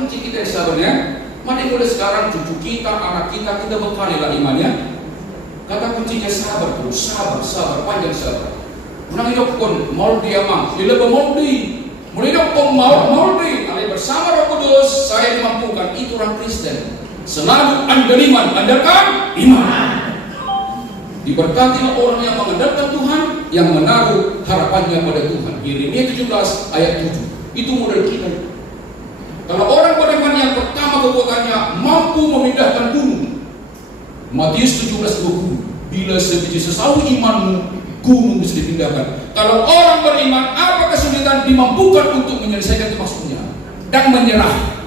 kunci kita yang sabarnya. Mari mulai sekarang cucu kita, anak kita bekalilah imannya. Kata kuncinya sabar terus, sabar, panjang sabar. Unang hidup pun mau dia mang, bila bermoldi, mulai hidup pun moldi. Ali bersama Roh Kudus, saya dimampukan. Itu orang Kristen. Selalu andaliman, andalkan iman. Diberkatilah orang yang mengandalkan Tuhan, yang menaruh harapannya pada Tuhan. Yeremia 17 ayat 7. Itu model kita. Kalau orang beriman yang pertama kekuatannya mampu memindahkan gunung. Matius 17:20. Bila sebiji sesawi imanmu, gunung bisa dipindahkan. Kalau orang beriman, apa kesulitan dimampukan untuk menyelesaikan maksudnya dan menyerah.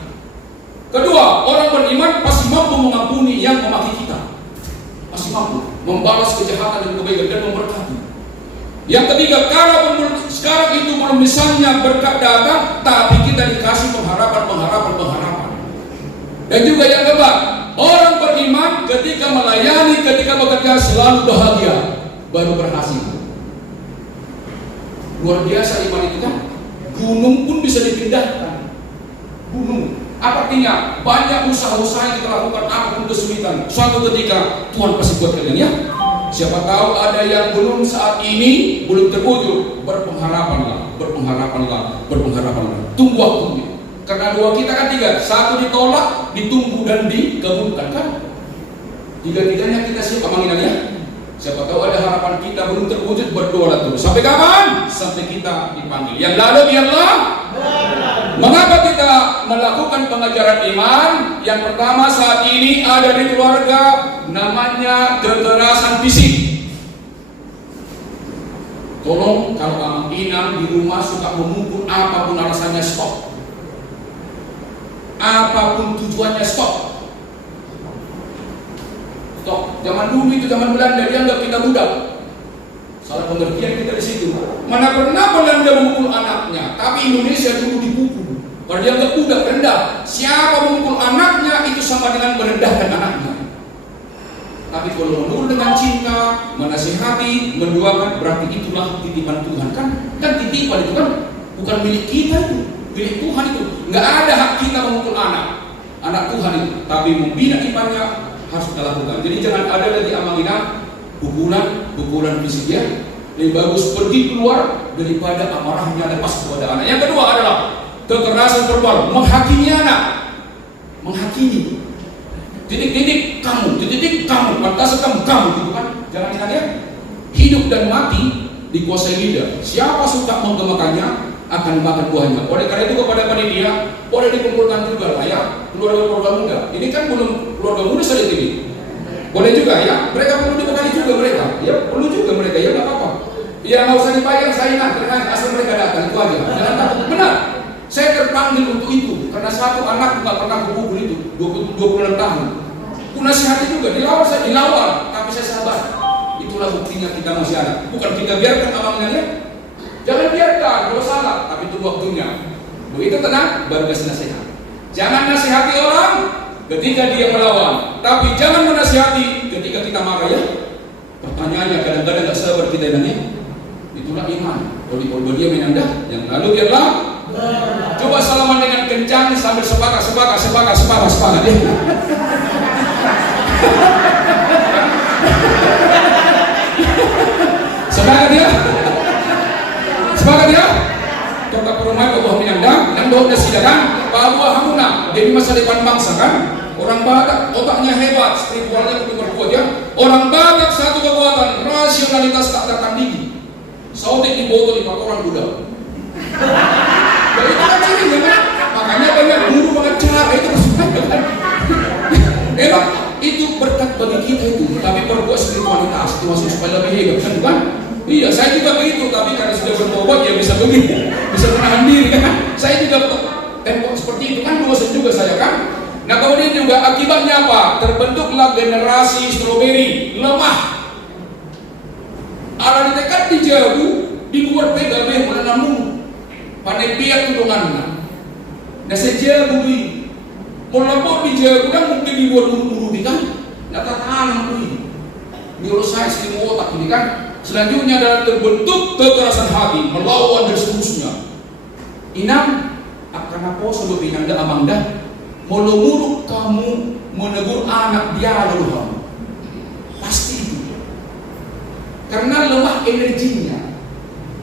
Kedua, orang beriman pasti mampu mengampuni yang memaki kita. Pasti mampu membalas kejahatan dan kebaikan dan memberkati. Yang ketiga, kalau sekarang itu belum misalnya berkat datang, tapi kita dikasih pengharapan. Dan juga yang keempat, orang beriman ketika melayani, ketika bekerja selalu bahagia, baru berhasil. Luar biasa iman itu kan. Gunung pun bisa dipindahkan. Gunung. Apa artinya? Banyak usaha-usaha yang kita lakukan, apapun kesulitan, suatu ketika Tuhan pasti buat kalian ya. Siapa tahu ada yang belum saat ini belum terwujud, berpengharapanlah. Tunggu waktunya. Karena doa kita kan tiga, satu ditolak, ditunggu dan dikabulkan kan. Tiga-tiganya kita siap amanginan ya. Siapa tahu ada harapan kita belum terwujud, berdoa terus. Sampai kapan? Sampai kita dipanggil. Yang lalu biarlah. Mengapa kita melakukan pengajaran iman? Yang pertama saat ini ada di keluarga namanya kekerasan fisik. Tolong kalau Amang Inang di rumah suka memukul, apapun alasannya stop. Apapun tujuannya stop. Stop. Zaman dulu itu zaman Belanda dia anggap kita budak. Salah pengertian kita di situ. Mana pernah Belanda memukul anaknya, tapi Indonesia dulu dipukul. Kalau dia anggap budak rendah, siapa memukul anaknya itu sama dengan merendahkan anaknya. Tapi kalau menurut dengan cinta, menasihati, mendoakan, berarti itulah titipan Tuhan kan? Kan titipan itu kan bukan milik kita itu, milik Tuhan itu. Nggak ada hak kita memukul anak Tuhan itu. Tapi membina imannya harus kita lakukan. Jadi jangan ada lagi amanginah pukulan fisik ya. Lebih bagus pergi keluar daripada amarahnya lepas kepada anak. Yang kedua adalah kekerasan verbal, menghakimi anak, menghakimi. Titik-titik kamu, pantaskan kamu, gitu kan? Jangan ingat ya. Hidup dan mati dikuasai lidah. Siapa suka menggemakannya akan makan buahnya. Oleh karena itu kepada panitia boleh dikumpulkan juga lah ya keluarga muda. Ini kan belum keluarga muda saja ini. Boleh juga ya. Mereka perlu dibekali juga mereka. Ya perlu juga mereka ya nggak apa-apa. Ya nggak usah dibayar saya ingat dengan asal mereka datang itu aja. Jangan takut benar. Saya terpanggil untuk itu karena satu anak nggak pernah kubur itu 26 tahun. Ku nasihati juga dilawan, tapi saya sabar. Itulah buktinya kita masih ada. Bukan kita biarkan amangannya. Jangan biarkan kalau salah, tapi tunggu waktunya. Begitu tenang, baru kasih nasihat. Jangan nasihati orang ketika dia melawan, tapi jangan menasihati ketika kita marah ya. Pertanyaannya kadang-kadang nggak sabar kita nanya. Itulah iman. Kalau dia menanda, yang lalu biarlah. Coba salaman dengan kencang sambil sepakat ya. Sepakat ya. Sepakat ya. Tetap rumah Allah menandang dan doa sidakan bahwa hamuna jadi masa depan bangsa kan. Orang Batak otaknya hebat, spiritualnya lebih berkuat ya. Orang Batak satu kekuatan, rasionalitas tak tertandingi. Sautik di botol 4 orang budak. Jadi itu kan ciri kan? Makanya banyak guru pengacara itu kan? Emang itu berkat bagi kita itu, tapi perbuat spiritualitas itu masuk supaya lebih hebat kan? Bukan? Iya, saya juga begitu, tapi karena sudah bertobat ya bisa begini, bisa menahan diri kan? Saya juga tembok seperti itu kan dosa juga saya kan? Nah kemudian juga akibatnya apa? Terbentuklah generasi stroberi lemah. Arah dekat dijauh di luar PKB menanam pandai biar tudungan. Nah sejauh bui, melebok di jauh dan mungkin di luar buru kan? Nah tanam bui, neuroscience di otak ini kan? Selanjutnya adalah terbentuk kekerasan hati, melawan dan seterusnya. Inam akan karena poso do pinanda amanda molomuruk kamu menegur anak dia lalu kamu pasti itu karena lemah energinya.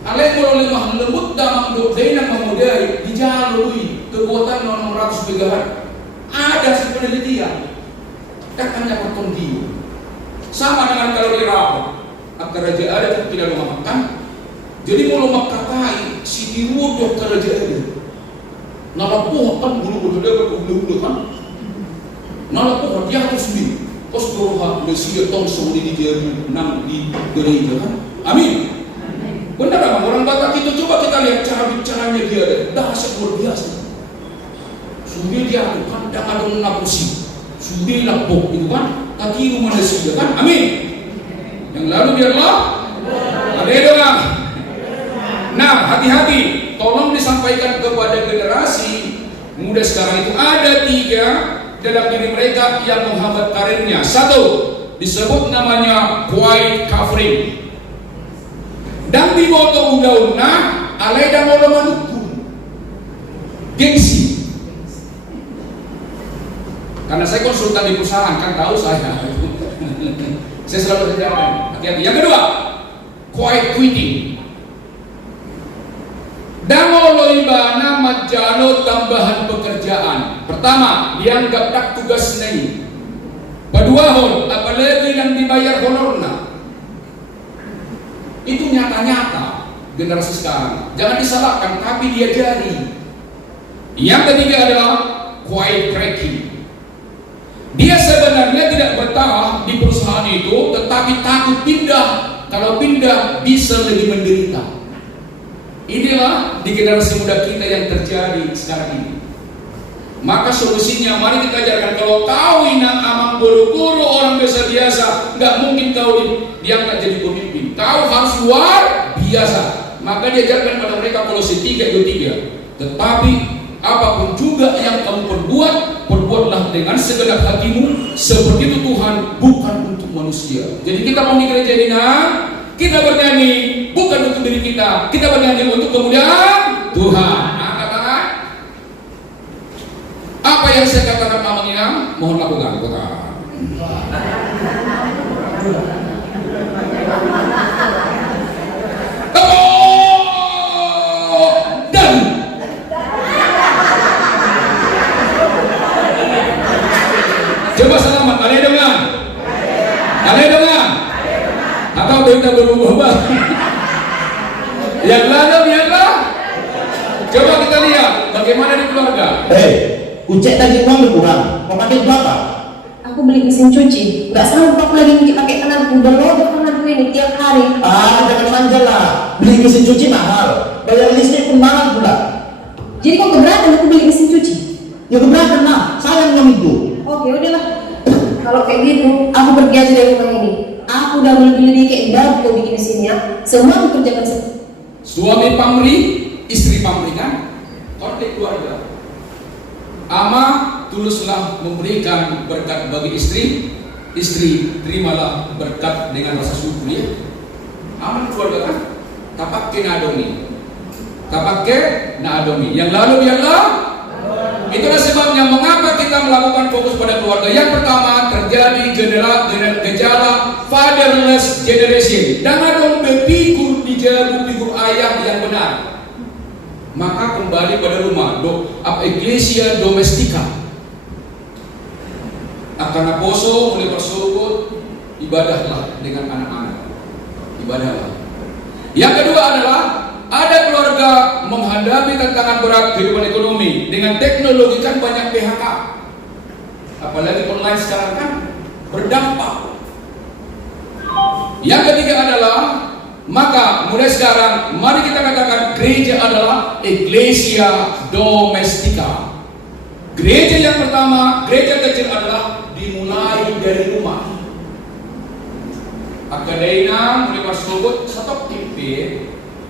Alai kalau lemah lembut damang do dena memudai dijalui kekuatan 600 megawatt ada penelitian katanya potong dia sama dengan kalau dirapat agar raja ada tidak memakan jadi mau lemak katai si tiru do raja ada nalapuh kan bulu-bulu dia berbulu kan nalapuh dia harus sendiri kos doha mesia tong suri di jari nang di gereja kan amin. Benar abang, orang Batak itu coba kita lihat cara bicaranya dia ada dahsyat luar biasa. Sumbil dia itu kan dah ada menapusi, sumbil lapok itu kan, kaki rumah nasi kan, amin. Yang lalu biarlah, ada doa. Nah hati-hati, tolong disampaikan kepada generasi muda sekarang itu ada 3 dalam diri mereka yang menghambat karirnya. 1 disebut namanya quiet covering. Dan di boto udah alai dan mau manukun gengsi karena saya konsultan di perusahaan kan tahu saya saya selalu sejarahkan hati-hati. Yang kedua quiet quitting dan mau loibana majalo tambahan pekerjaan. Pertama dianggap tak tugas senai kedua apalagi yang dibayar honorna. Itu nyata-nyata generasi sekarang. Jangan disalahkan, tapi dia jadi. Yang ketiga adalah quiet cracking. Dia sebenarnya tidak betah di perusahaan itu, tetapi takut pindah. Kalau pindah bisa lebih menderita. Inilah di generasi muda kita yang terjadi sekarang ini. Maka solusinya mari kita ajarkan kalau kau inang amang buru-buru orang biasa-biasa, nggak mungkin kau diangkat jadi pemimpin. Kau harus luar biasa. Maka diajarkan pada mereka Kolose 3:23. Tetapi apapun juga yang kamu perbuatlah dengan segenap hatimu seperti itu Tuhan, bukan untuk manusia. Jadi kita mau di gereja ini, kita bernyanyi bukan untuk diri kita, kita bernyanyi untuk kemuliaan Tuhan. Angkat tangan. Apa yang saya katakan Amang Inang, mohon lakukan. Dan coba selamat, alai dengan atau kita berubah. Yang lalu biarlah. Coba kita lihat bagaimana di keluarga. Ucek tadi uang berkurang, mau pakai berapa? Aku beli mesin cuci, nggak sanggup aku lagi nyuci pakai tanganku, udah lobek tanganku ini tiap hari. Jangan manja lah, beli mesin cuci mahal, bayar listrik pun mahal pula. Jadi kok keberatan aku beli mesin cuci? Ya keberatan lah, sayang yang itu. Oke, udahlah. Kalau kayak gitu, aku pergi aja dari rumah ini. Aku udah beli kayak baru bikin mesinnya, semua aku kerjakan sendiri. Suami pamri, istri pamri kan, konflik keluarga. Ama tuluslah memberikan berkat bagi istri, istri terimalah berkat dengan rasa syukur ya. Aman keluarga kan? Tapakke naadomi. Yang lalu biarlah. Itulah sebabnya mengapa kita melakukan fokus pada keluarga. Yang pertama terjadi gejala fatherless generation. Dan dong berfigur figur ayah yang benar. Maka kembali pada rumah, Ecclesia domestika. Akan poso mulai bersurut, ibadahlah dengan anak-anak. Ibadahlah. Yang kedua adalah ada keluarga menghadapi tantangan berat kehidupan ekonomi dengan teknologi kan banyak PHK. Apalagi online sekarang kan berdampak. Yang ketiga adalah maka mulai sekarang mari kita katakan gereja adalah Ecclesia domestika. Gereja yang pertama, gereja kecil adalah dimulai dari rumah. Akadaina mulai bersobot satu tipe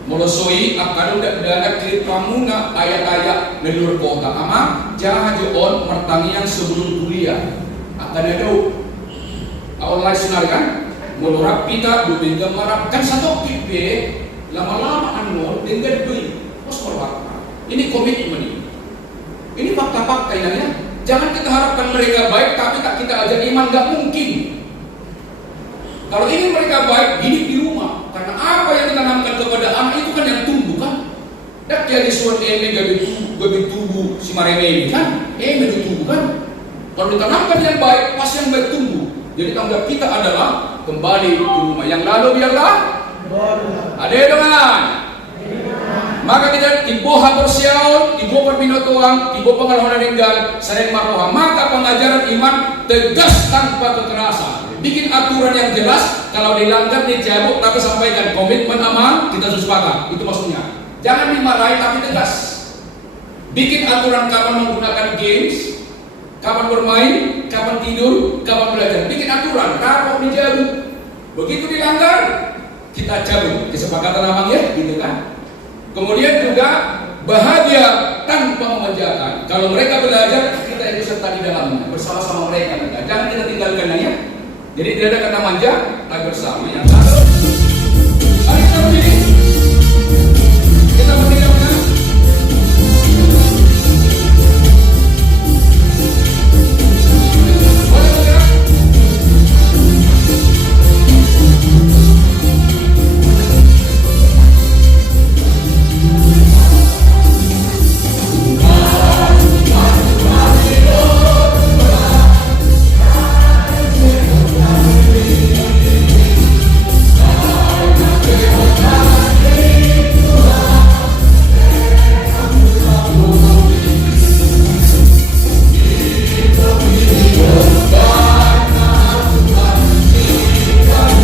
molosoi akan udah dana kirim pamuna ayat-ayat dari luar kota ama jangan joon mertangi yang sebelum kuliah akan ada online sinar kan melurap kita dua marap kan satu tipe lama-lama anu dengan duit pos ini komitmen ini Ini fakta-fakta ya. Jangan kita harapkan mereka baik tapi tak kita ajak iman, nggak mungkin. Kalau ingin mereka baik, hidup di rumah. Karena apa yang ditanamkan kepada anak itu kan yang tumbuh kan. Dan jadi suatu gabi tumbuh si marene ini kan, tumbuh kan. Kalau ditanamkan yang baik, pasti yang baik tumbuh. Jadi tanggung jawab kita adalah kembali ke rumah. Yang lalu biarlah ada dengan. Maka kita tibo habersiaun, tibo perbinotoang, tibo pengalaman ninggal, sering maroha. Maka pengajaran iman tegas tanpa kekerasan. Bikin aturan yang jelas, kalau dilanggar dicabut, tapi sampaikan komitmen aman, kita sepakat. Itu maksudnya. Jangan dimarahi tapi tegas. Bikin aturan kapan menggunakan games, kapan bermain, kapan tidur, kapan belajar. Bikin aturan, rapor dijauh. Begitu dilanggar, kita cabut. Kesepakatan abang ya, gitu kan. Kemudian juga bahagia tanpa memanjakan. Kalau mereka belajar, kita ikut serta di dalamnya, bersama-sama mereka. Jangan kita tinggalkan ya. Jadi tidak ada kata manja, tapi bersama. Yang satu, mari kita berdiri. Kita berdiri dengan boleh bergerak.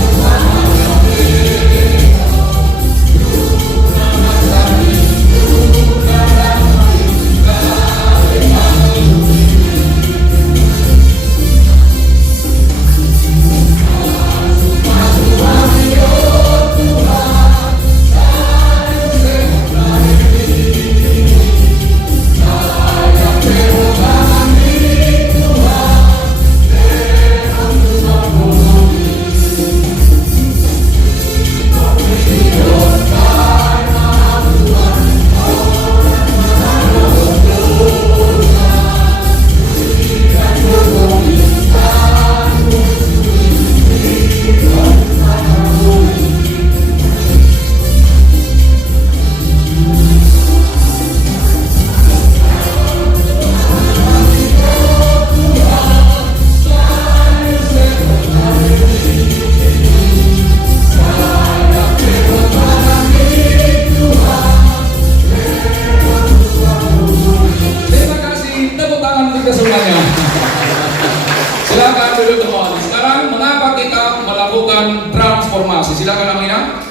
Silakan Amina.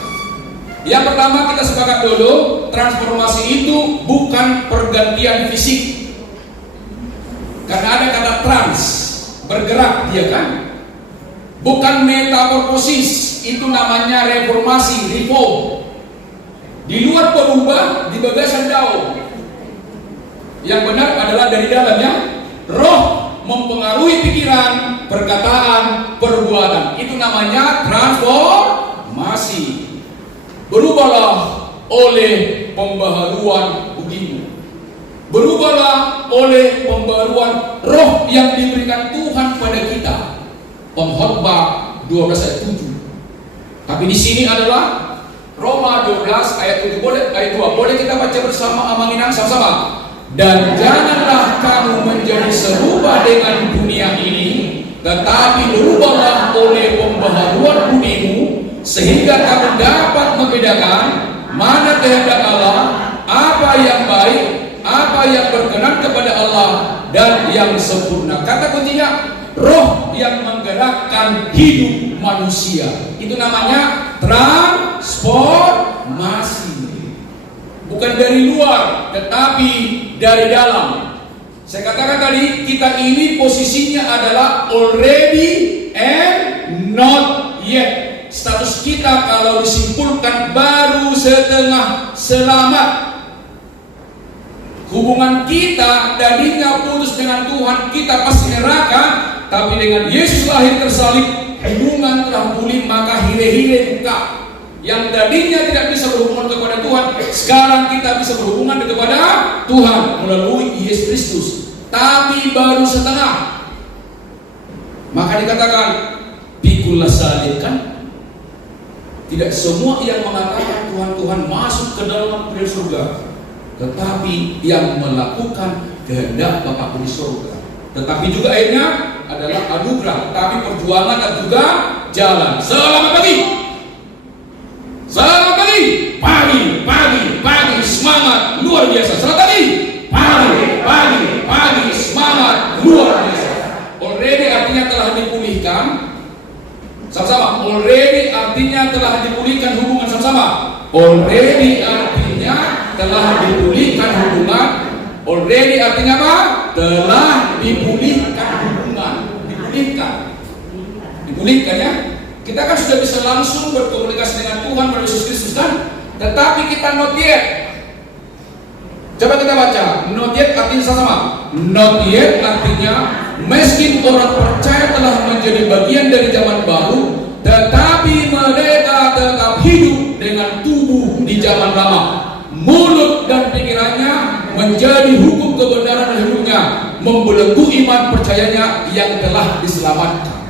Yang pertama kita sepakat dulu, transformasi itu bukan pergantian fisik. Karena ada kata trans, bergerak dia kan. Bukan metamorfosis, itu namanya reformasi, reform. Di luar berubah, di bagasan jauh. Yang benar adalah dari dalamnya, roh mempengaruhi pikiran, perkataan, perbuatan. Itu namanya transformasi. Berubahlah oleh pembaharuan budimu. Berubahlah oleh pembaharuan roh yang diberikan Tuhan pada kita. Pengkhotbah 12 ayat 7. Tapi di sini adalah Roma 12 ayat 7. Ayat 2. Boleh kita baca bersama amanginang sama-sama. Dan janganlah kamu menjadi serupa dengan dunia ini, tetapi berubahlah oleh pembaharuan budimu, sehingga kamu dapat membedakan mana kehendak Allah, apa yang baik, apa yang berkenan kepada Allah, dan yang sempurna. Kata kuncinya, roh yang menggerakkan hidup manusia. Itu namanya transformasi. Bukan dari luar, tetapi dari dalam. Saya katakan tadi, kita ini posisinya adalah already and not yet. Status kita kalau disimpulkan baru setengah selamat. Hubungan kita tadinya putus dengan Tuhan, kita pasti neraka. Tapi dengan Yesus lahir tersalib, hubungan telah pulih, maka hire-hire buka. Yang tadinya tidak bisa berhubungan kepada Tuhan, sekarang kita bisa berhubungan kepada Tuhan melalui Yesus Kristus. Tapi baru setengah. Maka dikatakan, pikulah salib kan? Tidak semua yang mengatakan Tuhan masuk ke dalam kerajaan surga, tetapi yang melakukan kehendak Bapa di surga. Tetapi juga akhirnya adalah anugerah, tapi perjuangan dan juga jalan. Selamat pagi. Selamat pagi. Pagi, semangat luar biasa. Selamat pagi, semangat luar biasa. Already artinya telah dipulihkan. Sama-sama. Already artinya telah dipulihkan hubungan sama-sama. Already artinya telah dipulihkan hubungan. Already artinya apa? Telah dipulihkan hubungan. Dipulihkan ya. Kita kan sudah bisa langsung berkomunikasi dengan Tuhan melalui Yesus Kristus kan? Tetapi kita not yet. Coba kita baca. Not yet artinya sama. Not yet artinya meski orang percaya telah menjadi bagian dari zaman baru, tetapi mereka tetap hidup dengan tubuh di zaman lama. Mulut dan pikirannya menjadi hukum kebenaran dan hidupnya, membelenggu iman percayanya yang telah diselamatkan.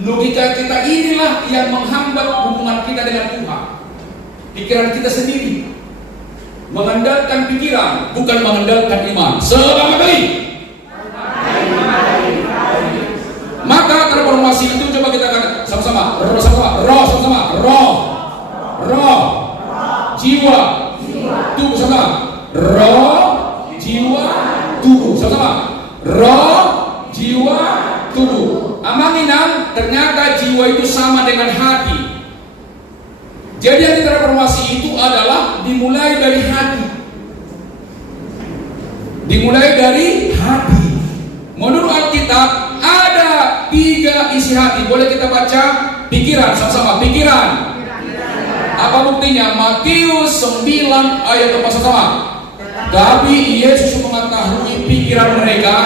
Logika kita inilah yang menghambat hubungan kita dengan Tuhan. Pikiran kita sendiri mengandalkan pikiran, bukan mengandalkan iman. Selamat pagi. Maka transformasi itu coba kita katakan sama-sama. Roh, jiwa, tubuh sama. Roh, jiwa, tubuh sama. Roh, jiwa, tubuh. Amanginang, ternyata jiwa itu sama dengan hati. Jadi yang transformasi itu adalah dimulai dari hati. Dimulai dari hati. Menurut Alkitab ada 3 isi hati. Boleh kita baca pikiran sama-sama. Pikiran. Apa buktinya? Matius 9 ayat 4 sama. Tapi Yesus mengetahui pikiran mereka,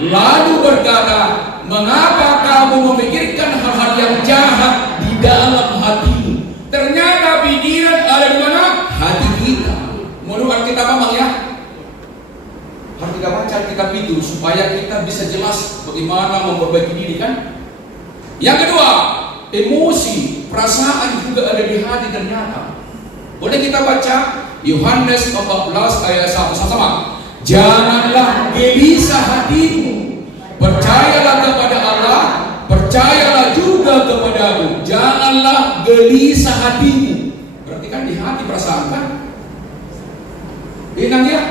lalu berkata, mengapa kamu memikirkan hal-hal yang jahat di dalam hatimu? Ternyata pikiran ada di mana? Hati kita. Menurut Alkitab memang ya. Harus kita baca Alkitab itu supaya kita bisa jelas bagaimana memperbaiki diri kan. Yang kedua, emosi, perasaan juga ada di hati ternyata. Boleh kita baca Yohanes 14 ayat 1 sama. Janganlah gelisah hatimu, percayalah kepada Allah, percayalah juga kepadaku. Janganlah gelisah hatimu. Berarti kan di hati perasaan kan. Inang ya.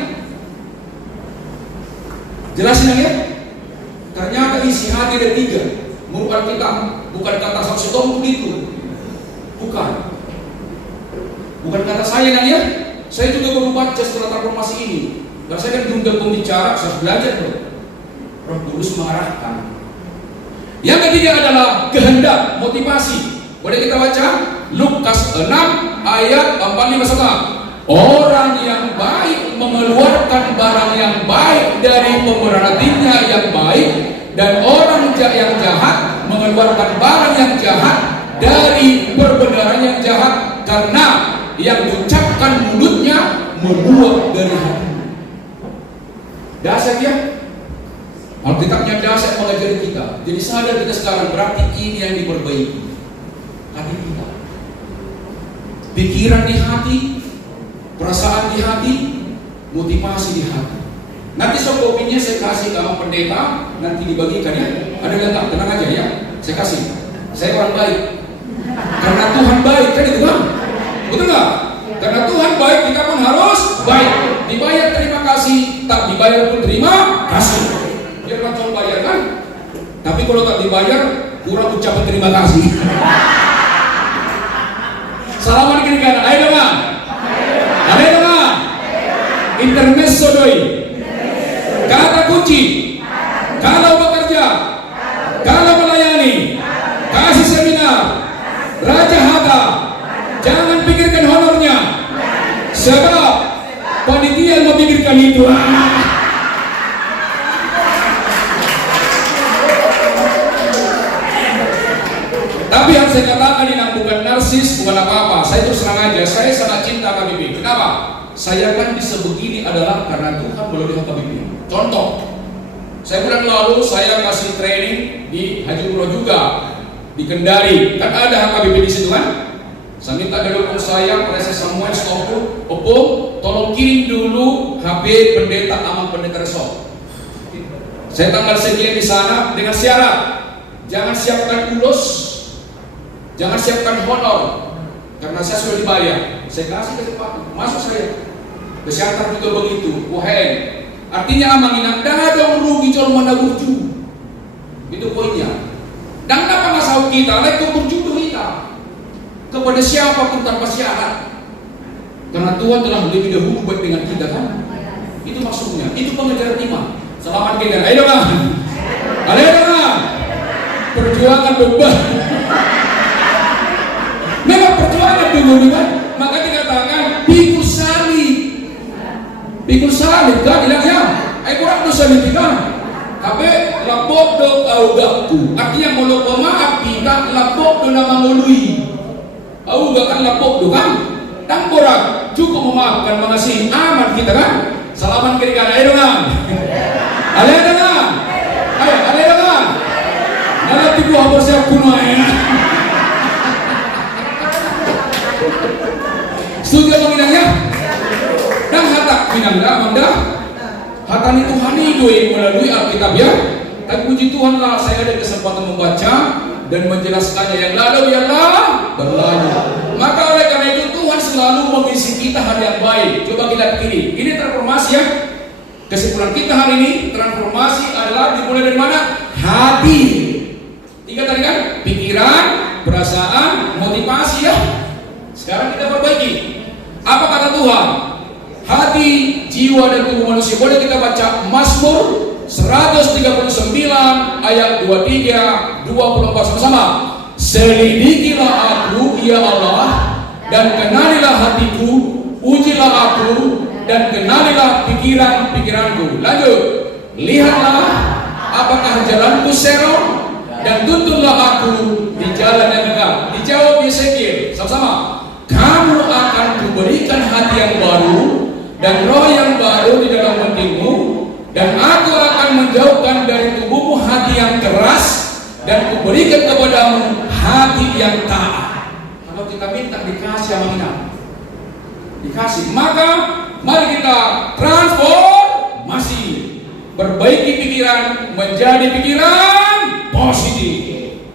Jelasin ya. Ternyata isi hati ada 3. Menurut kita bukan kata saksi Tom begitu. Bukan kata saya nang ya. Saya juga baru baca setelah transformasi ini. Dan saya kan tunggal pembicara, saya belajar tuh. Roh Kudus mengarahkan. Yang ketiga adalah kehendak, motivasi. Boleh kita baca Lukas 6 ayat 45. Orang yang baik mengeluarkan barang yang baik dari pembenaran hatinya yang baik, dan orang yang jahat mengeluarkan barang yang jahat dari perbenaran yang jahat, karena yang diucapkan mulutnya membuat dari hati. Dasar ya. Alkitabnya dasar mengajari kita. Jadi sadar kita sekarang, berarti ini yang diperbaiki. Hati kita. Pikiran di hati, perasaan di hati, motivasi di hati. Nanti kopinya saya kasih ke pendeta, nanti dibagikan ya. Ada enggak? Tenang aja ya. Saya kasih. Saya orang baik. Karena Tuhan baik kan itu bang. Betul nggak? Karena Tuhan baik, kita pun harus baik. Dibayar terima kasih, tak dibayar pun terima kasih. Biar kan bayar kan? Tapi kalau tak dibayar, kurang ucapan terima kasih. Salaman kiri kanan. Ayo teman. Ayo teman. Intermezzo doi. Kata kunci. Kalau bekerja, kalau melayani, kasih seminar, Raja Hatta, jangan pikirkan honornya, sebab panitia memikirkan itu. Tapi yang saya katakan ini bukan narasi narsis bukan apa-apa. Saya terus terang aja, saya sangat cinta HKBP. Kenapa? Saya kan bisa begini adalah karena Tuhan melalui HKBP. Contoh, saya bulan lalu saya kasih training di Haji Umroh juga di Kendari. Kan ada HKBP di situ kan? Saya minta dari opung saya, Proses Samuel Stopu, opung, tolong kirim dulu HP pendeta Amang Pendeta Resort. Saya tanggal sekian di sana dengan syarat, jangan siapkan ulos, jangan siapkan honor, karena saya sudah dibayar. Saya kasih kesempatan, masuk saya. Kesehatan juga begitu, wahai. Artinya Amang inang, dan ada merugi jual mana burju. Itu poinnya. Dan apa masalah kita, lagi berjudo kita kepada siapapun tanpa syarat. Karena Tuhan telah lebih dahulu baik dengan kita kan. Itu maksudnya, itu pengejaran iman. Selamat kita, ayo dong. Ayo dong. Perjuangan beban. Memang perjuangan dulu kan. Maka dikatakan pikul salib. Pikul salib kan bilang ya. Ayo kurang dosa kita. Tapi lapok do augaku. Artinya kalau pemaaf kita lapok do nama ngului. Auga kan lapok do kan. Dan kurang cukup memaafkan mengasihi aman kita kan. Salaman kiri kanan ayo dong. Ayo dong. Ayo dong. Nanti gua harus siap kuno ya. Setuju apa bidangnya? Dan hatak bidangnya, Amanda. Hatani Tuhan itu melalui Alkitab ya. Dan puji Tuhanlah saya ada kesempatan membaca dan menjelaskannya. Yang lalu biarlah berlalu. Maka oleh karena itu Tuhan selalu mengisi kita hal yang baik. Coba kita pilih. Ini transformasi ya. Kesimpulan kita hari ini, transformasi adalah dimulai dari mana? Hati. 3 tadi kan? Pikiran, perasaan, motivasi ya. Sekarang kita perbaiki. Apa kata Tuhan? Hati, jiwa dan tubuh manusia. Boleh kita baca Mazmur 139 ayat 23, 24 sama-sama. Selidikilah aku ya Allah, dan kenalilah hatiku, ujilah aku dan kenalilah pikiran-pikiranku. Lanjut. Lihatlah apakah jalanku serong, dan tuntunlah aku di jalan yang benar. Dijawab Yeskiel sama-sama. Kamu akan kuberikan hati yang baru dan roh yang baru di dalam hatimu, dan aku akan menjauhkan dari tubuhmu hati yang keras dan kuberikan kepadamu hati yang taat. Kalau kita minta dikasih sama kita, dikasih. Maka mari kita transformasi, perbaiki pikiran menjadi pikiran positif.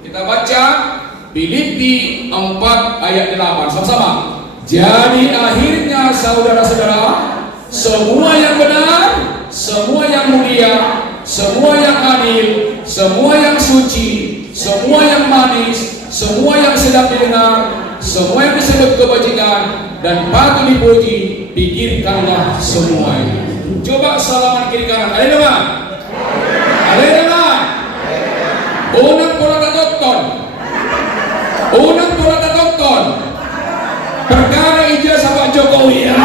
Kita baca Filipi 4 ayat 8 sama-sama. Jadi akhirnya saudara-saudara, semua yang benar, semua yang mulia, semua yang adil, semua yang suci, semua yang manis, semua yang sedap didengar, semua yang disebut kebajikan dan patut dipuji, pikirkanlah semuanya. Coba salaman kiri kanan. Ada teman? Ada teman? Unang pola tonton. Unang pola tonton. Perkara ijazah Pak Jokowi ya.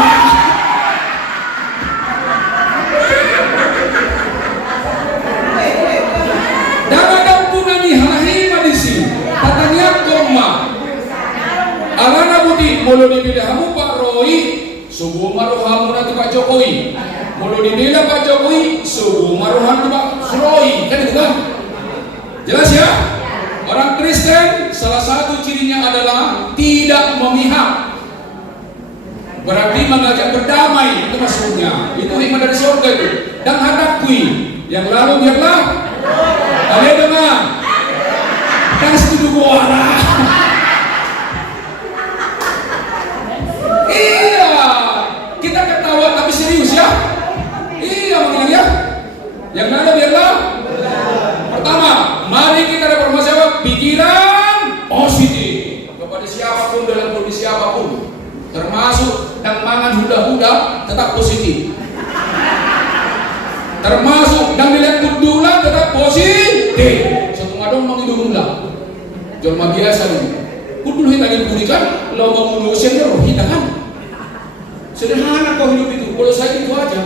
Dan ada punani halahima di sini. Katanya koma. Alana budi mulu dipilih kamu Pak Roy, subuh maruhamu nanti Pak Jokowi. Mulu dipilih Pak Jokowi, subuh maruhamu Pak Roy. Kan itu kan? Jelas ya? Orang Kristen salah satu cirinya adalah tidak memihak. Berarti mengajak berdamai, itu maksudnya. Itu iman dari surga itu. Dan hadapui yang lalu biarlah. Ada teman. Dan setuju suara. Iya, kita ketawa tapi serius ya. Iya mengenai ya. Yang lalu biarlah. Pertama, mari kita reformasi apa? Pikiran positif kepada siapapun dalam kondisi apapun, termasuk dan mangan huda-huda tetap positif, termasuk dan dilihat kudulan tetap positif. Satu ngadong menghidup hula, jolma biasa nih. Kudul kita ingin berikan, lo bangun usia roh kita kan. Sederhana kau hidup itu. Kalau saya itu aja.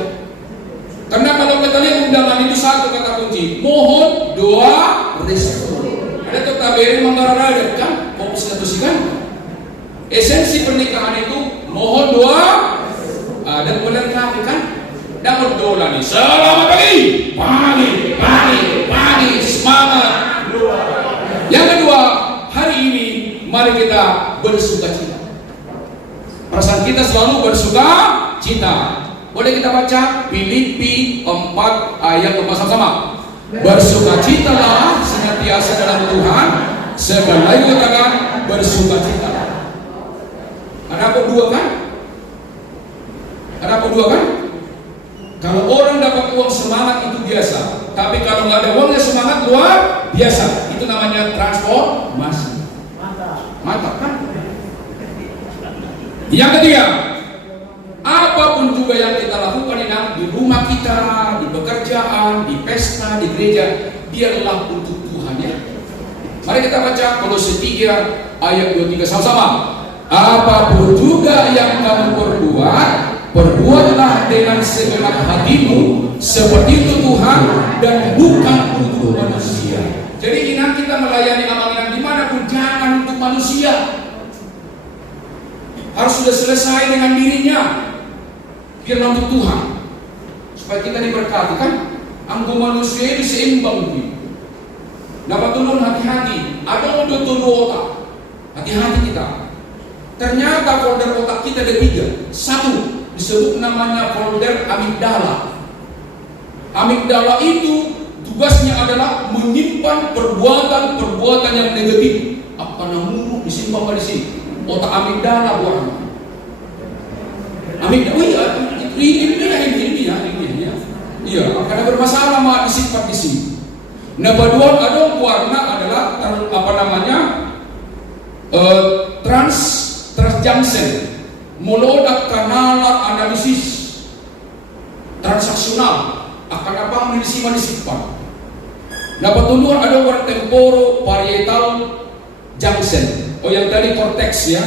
Karena kalau kita lihat undangan itu satu kata kunci, mohon doa restu. Ada tuh tabeli mengarah kan, fokus satu sih kan. Esensi pernikahan itu mohon doa dan melengkapi kan. Dapat doa nih. Selamat pagi, semangat. Yang kedua, hari ini mari kita bersukacita. Perasaan kita selalu bersuka cita. Boleh kita baca Filipi 4 ayat 4 sama-sama. Bersukacitalah senantiasa dalam Tuhan. Sekali lagi katakan bersukacita. Ada apa dua kan? Ada apa dua kan? Kalau orang dapat uang semangat itu biasa, tapi kalau nggak ada uangnya semangat luar biasa. Itu namanya transformasi. Mantap kan? Yang ketiga, apapun juga yang kita lakukan di rumah kita, di pekerjaan, di pesta, di gereja, biarlah untuk Tuhan ya. Mari kita baca Kolose 3 ayat 23 sama-sama. Apapun juga yang kamu perbuatlah dengan segenap hatimu seperti itu Tuhan dan bukan untuk manusia. Jadi ingat kita melayani amalan dimanapun jangan untuk manusia. Harus sudah selesai dengan dirinya. Biar untuk Tuhan. Supaya kita diberkati kan. Anggo manusia itu seimbang gitu. Dapat turun hati-hati. Ada udah turun otak. Hati-hati kita. Ternyata folder otak kita ada 3. 1 disebut namanya folder amigdala. Amigdala itu tugasnya adalah menyimpan perbuatan-perbuatan yang negatif. Apa namanya disimpan di sini? Otak amigdala bukan. Amigdala, oh iya, ini ya. Iya, karena bermasalah mah disimpan di sini. Nah, baduan ada warna adalah transjunction, molodak kanala analisis transaksional akan apa disimpan. Nah, petunjuk ada warna temporo parietal junction. Oh, yang tadi cortex ya,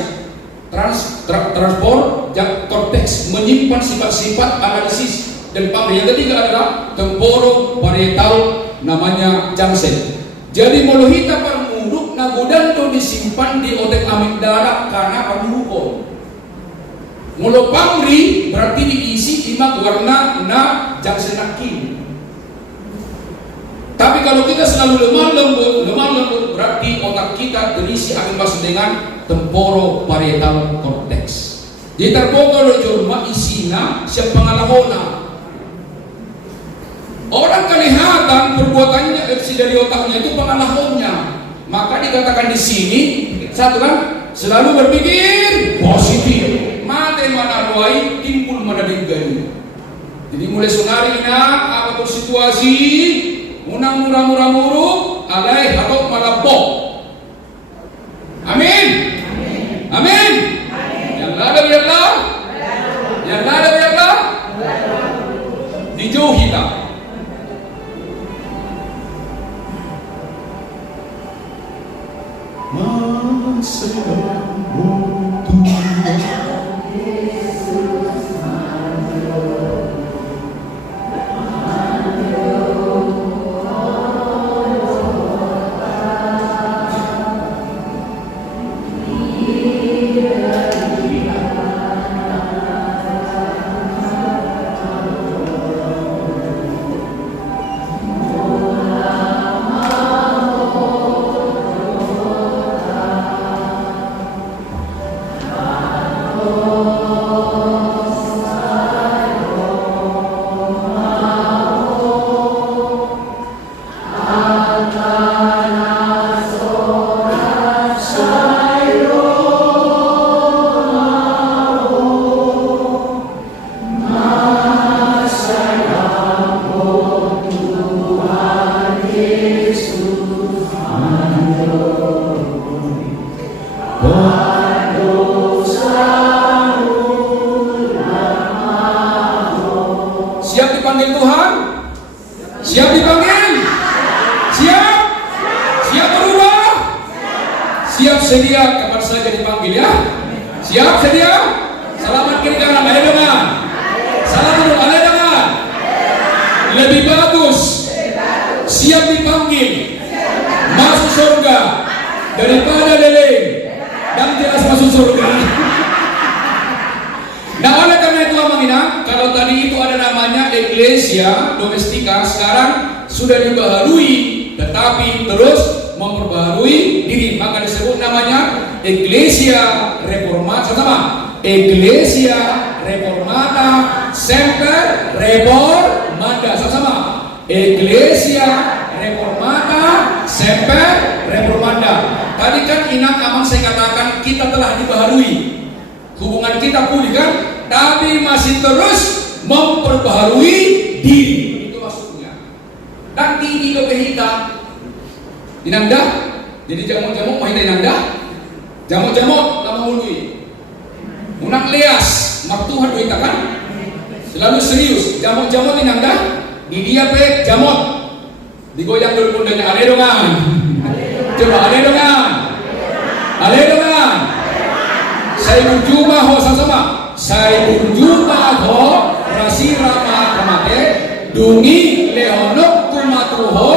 transport cortex menyimpan sifat-sifat analisis dan pamrih. Yang ketiga adalah temporo parietal namanya junction. Jadi molohita permuruk nagodando disimpan di otak amigdala karena permurukon. Molo pamri berarti diisi imak warna na junction akin. Tapi kalau kita selalu lemah lembut berarti otak kita terisi akan masuk dengan temporo parietal cortex. Di terbuka lo jorma isina siap pengalahona. Orang kelihatan perbuatannya dari otaknya itu pengalahonnya. Maka dikatakan di sini satu kan selalu berpikir positif. Mate mana ruai timbul mana denggani. Jadi mulai sunari apapun situasi munang murah-murah alai atau malabok. Amin. Amin. Yang ada biarlah. Yang ada biarlah. Dijauhi kita. Siap dipanggil Tuhan? Siap dipanggil? Siap? Siap berubah? Siap sedia kapan saja dipanggil ya? Siap sedia? Selamat kiri kanan, ada dengan? Salam dulu, ada dengan? Lebih bagus siap dipanggil masuk surga daripada leleng dan jelas masuk surga. Nah, oleh karena itu Abang Inang, kalau tadi itu ada namanya Iglesia Domestika, sekarang sudah dibaharui, tetapi terus memperbaharui diri, maka disebut namanya Iglesia Reformata. Sama, Iglesia Reformata Semper Reformanda. Sama, Iglesia Reformata Semper Reformanda. Tadi kan Inang Amang saya katakan kita telah dibaharui, hubungan kita pulih kan, tapi masih terus memperbaharui diri. Itu maksudnya. Dan tinggi ke kita inangdah, jadi jamuk-jamuk mau inangdah, jamuk-jamuk lama ului, munang leas, martuhan kita kan, selalu serius. Jamuk-jamuk inangdah, di dia pe jamuk, digoyang dulu pundanya, ale dongan, coba ale dongan, ale dongan. Saya berjumpa ho sama, saya berjumpa ho rasirama kamate, dungi leonok kumatuho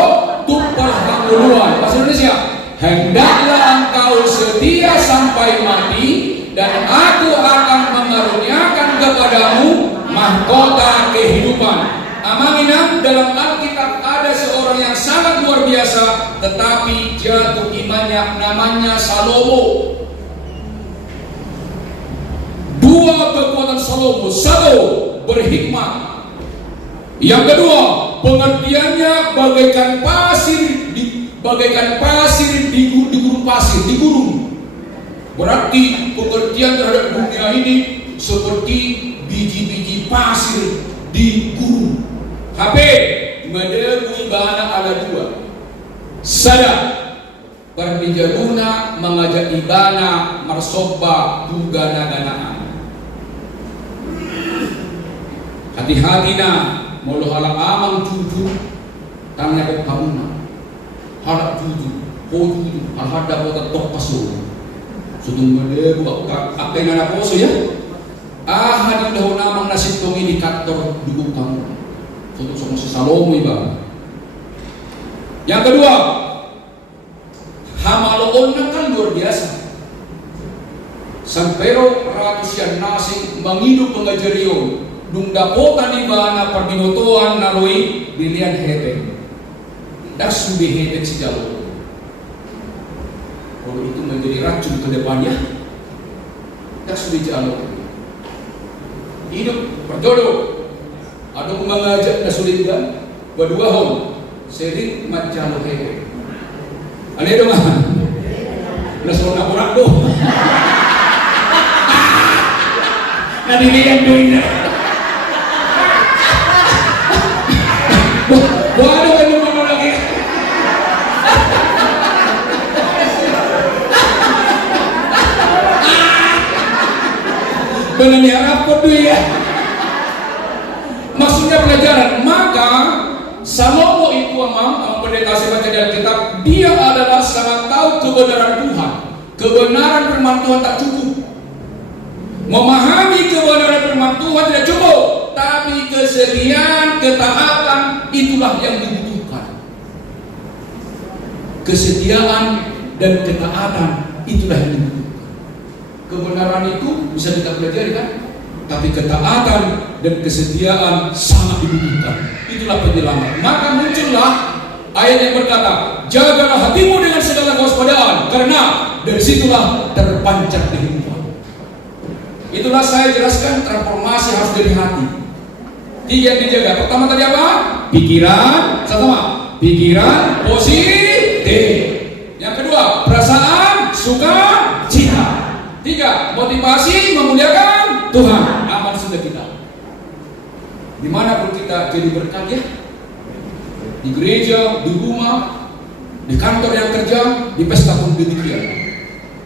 tupal panguluan. Bahasa Indonesia, hendaklah engkau setia sampai mati, dan aku akan mengaruniakan kepadamu mahkota kehidupan. Amang Inang, dalam Alkitab ada seorang yang sangat luar biasa, tetapi jatuh imannya, namanya Salomo. Dua kekuatan Salomo: satu, berhikmat; yang kedua, pengertiannya bagaikan pasir di gurun pasir, di gurun. Berarti pengertian terhadap dunia ini seperti biji-biji pasir di gurun. HP medegui bana ada dua. Sada Barbijaguna mengajak ibana marsoba dugana-ganaan. Hati-hati na molo halak amang jujur tanya ke kamuna halak jujur ho jujur alhada kota tok pasu sudung mele buka apa yang anak poso ya hadi daun amang nasib tong indikator dugong kamu untuk sama si Salomo iba. Yang kedua, hamaloon na kan luar biasa. Sampero ratus yan nasi mangido pengajariyon dung dakota ni bana parbinotoan naroi dilian hete. Das sudah hete si jalo. Kalau itu menjadi racun ke depannya, das sudah jalo. Hidup berjodoh. Ada mengajak das sudah juga berdua hom. Sering macam hete. Ada dong ah. Belas orang orang tu. Nanti dia yang duitnya. Waduh, kan mana lagi? Benar ni Arab pun tu ya. Maksudnya pelajaran. Maka Salomo itu amang pendeta saya baca di Alkitab, dia adalah sangat tahu kebenaran Tuhan. Kebenaran firman Tuhan tak cukup. Memahami kebenaran firman Tuhan tidak cukup, tapi kesetiaan, ketaatan itulah yang dibutuhkan. Kesetiaan dan ketaatan itulah yang dibutuhkan. Kebenaran itu bisa kita pelajari kan? Tapi ketaatan dan kesetiaan sangat dibutuhkan. Itulah penyelamat. Maka muncullah ayat yang berkata, jagalah hatimu dengan segala kewaspadaan, karena dari situlah terpancar kehidupan. Itulah saya jelaskan transformasi harus dari hati. Tiga yang dijaga. Pertama tadi apa? Pikiran. Sama. Pikiran positif. Yang kedua, perasaan suka cita. Tiga, motivasi memuliakan Tuhan. Aman sudah kita. Dimanapun kita jadi berkat ya, di gereja, di rumah, di kantor yang kerja, di pesta pun demikian.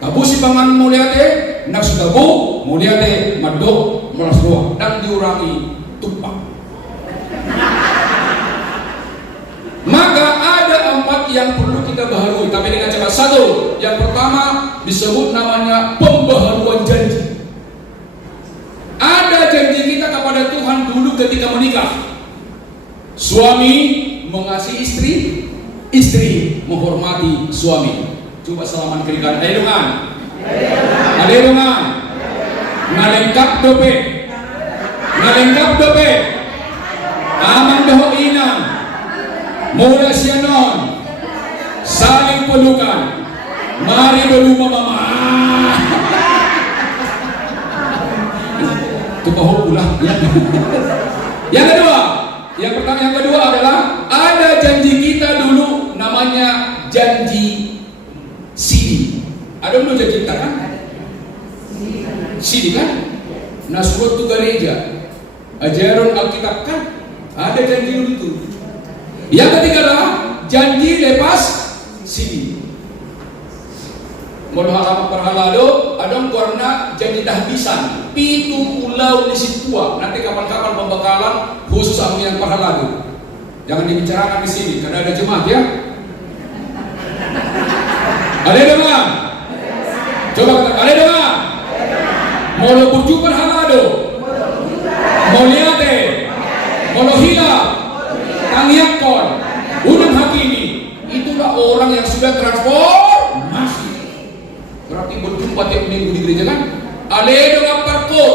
Tabusi pangan muliate, nak sudah bu muliate madok merasua dan diurangi tumpang. Maka ada 4 yang perlu kita baharui, tapi dengan cara satu. Yang pertama disebut namanya pembaharuan janji. Ada janji kita kepada Tuhan dulu ketika menikah. Suami mengasihi istri, istri menghormati suami. Coba salaman kirikan, ayo dengan Ada dengan nalengkap dope, amang doho inang, mula sianon, saling pelukan, mari berlumah mama. Itu bahwa pula. Yang kedua adalah ada janji kita dulu namanya janji sidi. Ada dulu janji kita kan? Sidi kan? Nasrutu gereja, ajaran Alkitab kan? Ada janji dulu itu. Yang ketiga adalah janji lepas sidi. Mau halaman perhalado, ada warna janji tahbisan. Pitu pulau di Sipua. Nanti kapan-kapan pembekalan khusus aku yang perhalado. Jangan dibicarakan di sini karena ada jemaat ya. Ada dengar? Coba kata, ada dengar? Mau lo bujuk perhalado, mau liate, mau lo hilap, tangiakon, unang hakimi. Itulah orang yang sudah transformasi. Berarti berjumpa tiap minggu di gereja kan? Aledo ngaparko,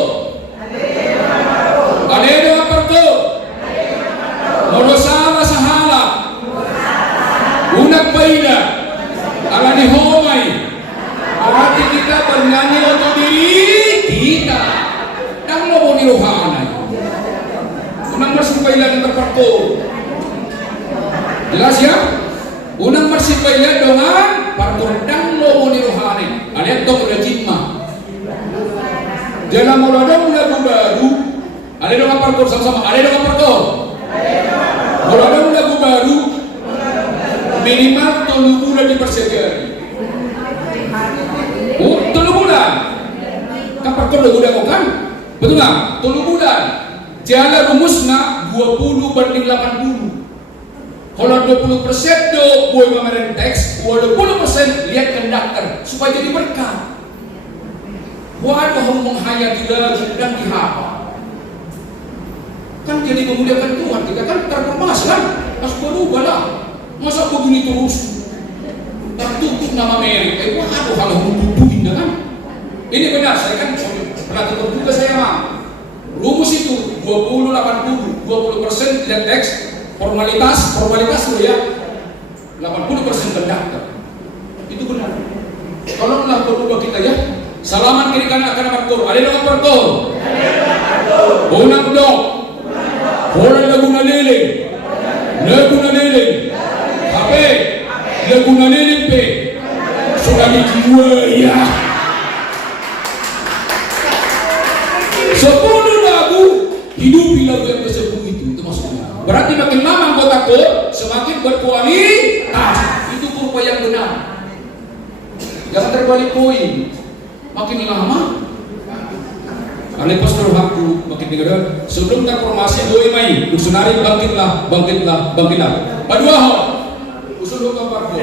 mono salah sahala, unak baida, alani homai. Berarti kita bernyanyi untuk diri kita. Dan lo mau niruhana. Unang masih baida yang terparko. Jelas ya? Unang masih baida dengan parko dan lo mau niruhana. Aliat dong udah jitma. Jangan mau ada lagu baru, ada dong parkour sama-sama, ada dong parkour. Kalau ada lagu baru, minimal 3 bulan dipersegari. 3 bulan. Kan parkour udah kok kan? Betul nggak? 3 bulan. Jalan rumusnya 20/80. Kalau 20% do boy pemain teks, 20% lihat konduktor supaya jadi berkah. Waduh, kamu menghayati lagi dan dihapa. Kan jadi memuliakan Tuhan, kita kan terkemas kan? Harus berubah lah. Masa begini terus? Tertutup nama merek. Waduh, kalau membutuhin kan? Ini benar, saya kan pernah tutup juga saya mah. Rumus itu 20/80, 20% lihat teks, formalitas dulu ya. 80% konduktor. Itu benar. Tolonglah berubah kita ya. Salaman kiri kanan akan parkour. Ada dengan parkour. Unang dok. Orang lagu naliling. HP. Lagu naliling pe. Sudah jiwa ya. 10 lagu hidupi lagu yang ke-10 itu maksudnya. Berarti makin lama anggota kor semakin berkualitas. Itu kurva yang benar. Jangan terbalik poin. Makin lama, oleh pastor aku makin dengar. Sebelum transformasi doi mai, dusunari bangkitlah. Padua ho, usul hukum parkour.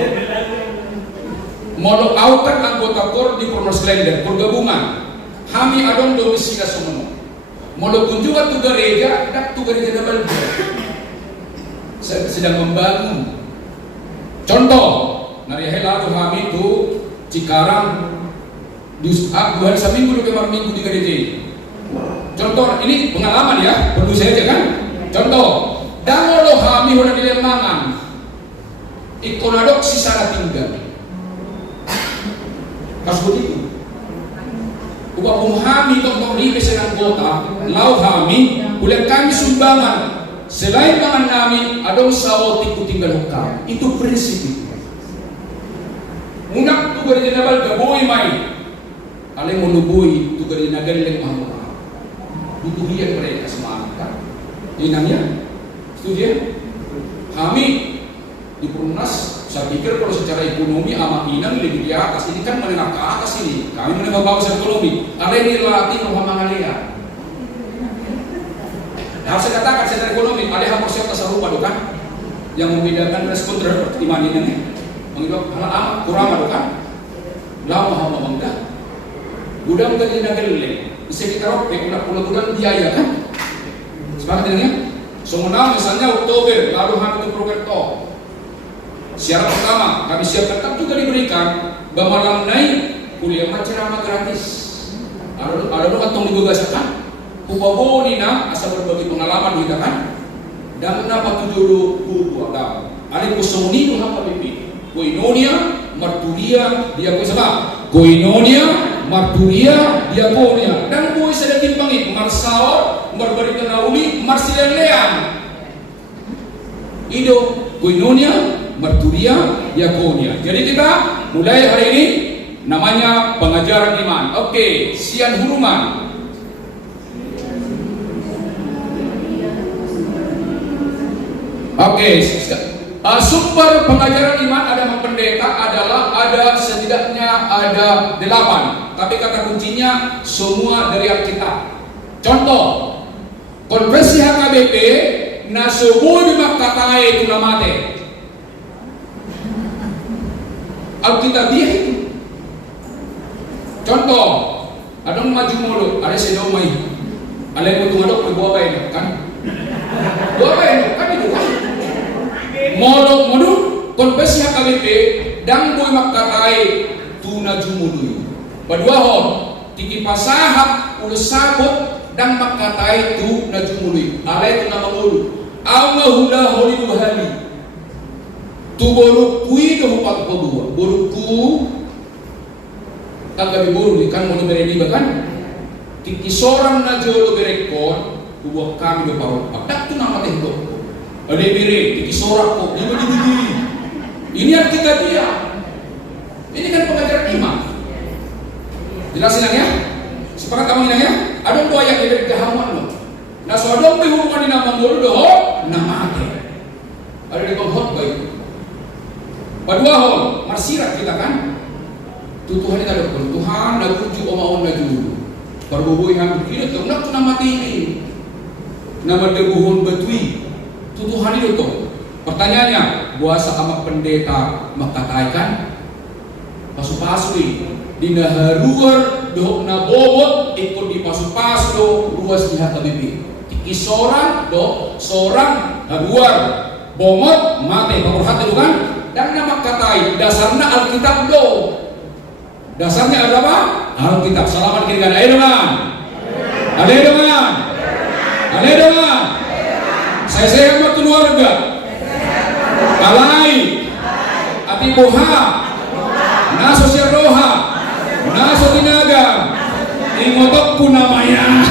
Modal aukan anggota kor di Pronos Lender, pergabungan. Kami adon domisili semua. Modal kunjungan tu gereja, dak tu gereja dabal. Sedang membangun. Contoh, nari lalu kami tu Cikarang. Bulan seminggu dua minggu di gereja. Contoh ini pengalaman ya, perlu saya aja kan. Contoh, dangolo kami udah di Lemangan, ikonadok sisara tinggal. Kasus begitu. Ubah kami tentang ribe serang kota, lau kami, boleh kami sumbangan. Selain pangan kami, ada sawo tiku tinggal hukam. Itu prinsip itu. Munak tu gereja nabal gaboy mai. Alay monubui tu gari nagaling mahal. Butuhian mereka semangat. Inangnya, setuju? Kami di Perumnas, saya pikir kalau secara ekonomi ama inang lebih di atas. Ini kan menengah ke atas ini. Kami menengah bawah secara ekonomi. Alay ini latih Muhammad Alea. Harus saya katakan secara ekonomi, ada hal persiapan serupa kan? Yang membedakan respon terhadap iman ini. Mengibat anak kurang kan? Lama hamba bangga. Gudang tadi nageleng, bisa kita rok, pulau-pulau biaya kan? Sepakat dengan semua misalnya Oktober, lalu kami itu Prokerto. Syarat pertama, kami siap tetap juga diberikan bahwa malam naik kuliah ceramah gratis. Ada dong atong dibegasakan. Kubawa nina asal berbagi pengalaman kita kan. Dan kenapa tujuh buku agama? Ada kusoni tu apa pipi? Koinonia, marturia, diakonia. Koinonia, marturia, diakonia. Dan boy saya timpangin marsawat, berberi kenauli, marsilean. Ido koinonia, marturia, diakonia. Jadi kita mulai hari ini namanya pengajaran iman. Oke, sian huruman. Oke, sumber pengajaran iman ada pendeta adalah ada setidaknya ada 8. Tapi kata kuncinya semua dari Alkitab. Contoh, konfesi HKBP na subuh makatai itu namate. Alkitab dia itu. Contoh, ada maju mulut, ada sedau mai. Ada yang butuh ngadok buat apa ini kan? Buat apa ini kan itu kan? Modul konfesi HKBP dan boy makatai tuna jumului. Badua hon tiki pasahap ulus sabut dan makatai tu na jumului. Alai tu nama mulu. Allahullah holidu hali. Tu borukui ke hupak kedua. Borukku kagak diburu kan mau berani bahkan tiki seorang na jolo berekon buat kami do paru. Dak tu nama teh do. Ada beri, tiki sorak kok, ini yang kita dia. Ini kan pengajaran iman. Jelasin ya? Sepakat kamu ini ya? Ada dua ayat dari kehamuan loh. Nah sodom dihubungan di nama mulu doh, nama ate. Ada di bawah baik. Padua hon, marsirat kita kan? Tuhan ini ada pun Tuhan, nak kunci omaon laju. Perbubuh yang begini tuh, nak nama ini. Nama debuhon betui. Tuhan itu tuh. Pertanyaannya, buasa sama pendeta makataikan pasu-pasui di naharuar doh na bobot ikut di pasu-pasu luas di HKBP. Tiki seorang doh seorang haruar bomot mati pemurhat itu kan. Dan nama katai dasarnya Alkitab doh. Dasarnya ada apa? Alkitab. Salaman kiri kanan. Ayo dengan. Ayo dengan. Ayo dengan. Saya sehat keluarga. Kalai, ati boha, na sosial roha, na sotinaga, ingotok pun namanya.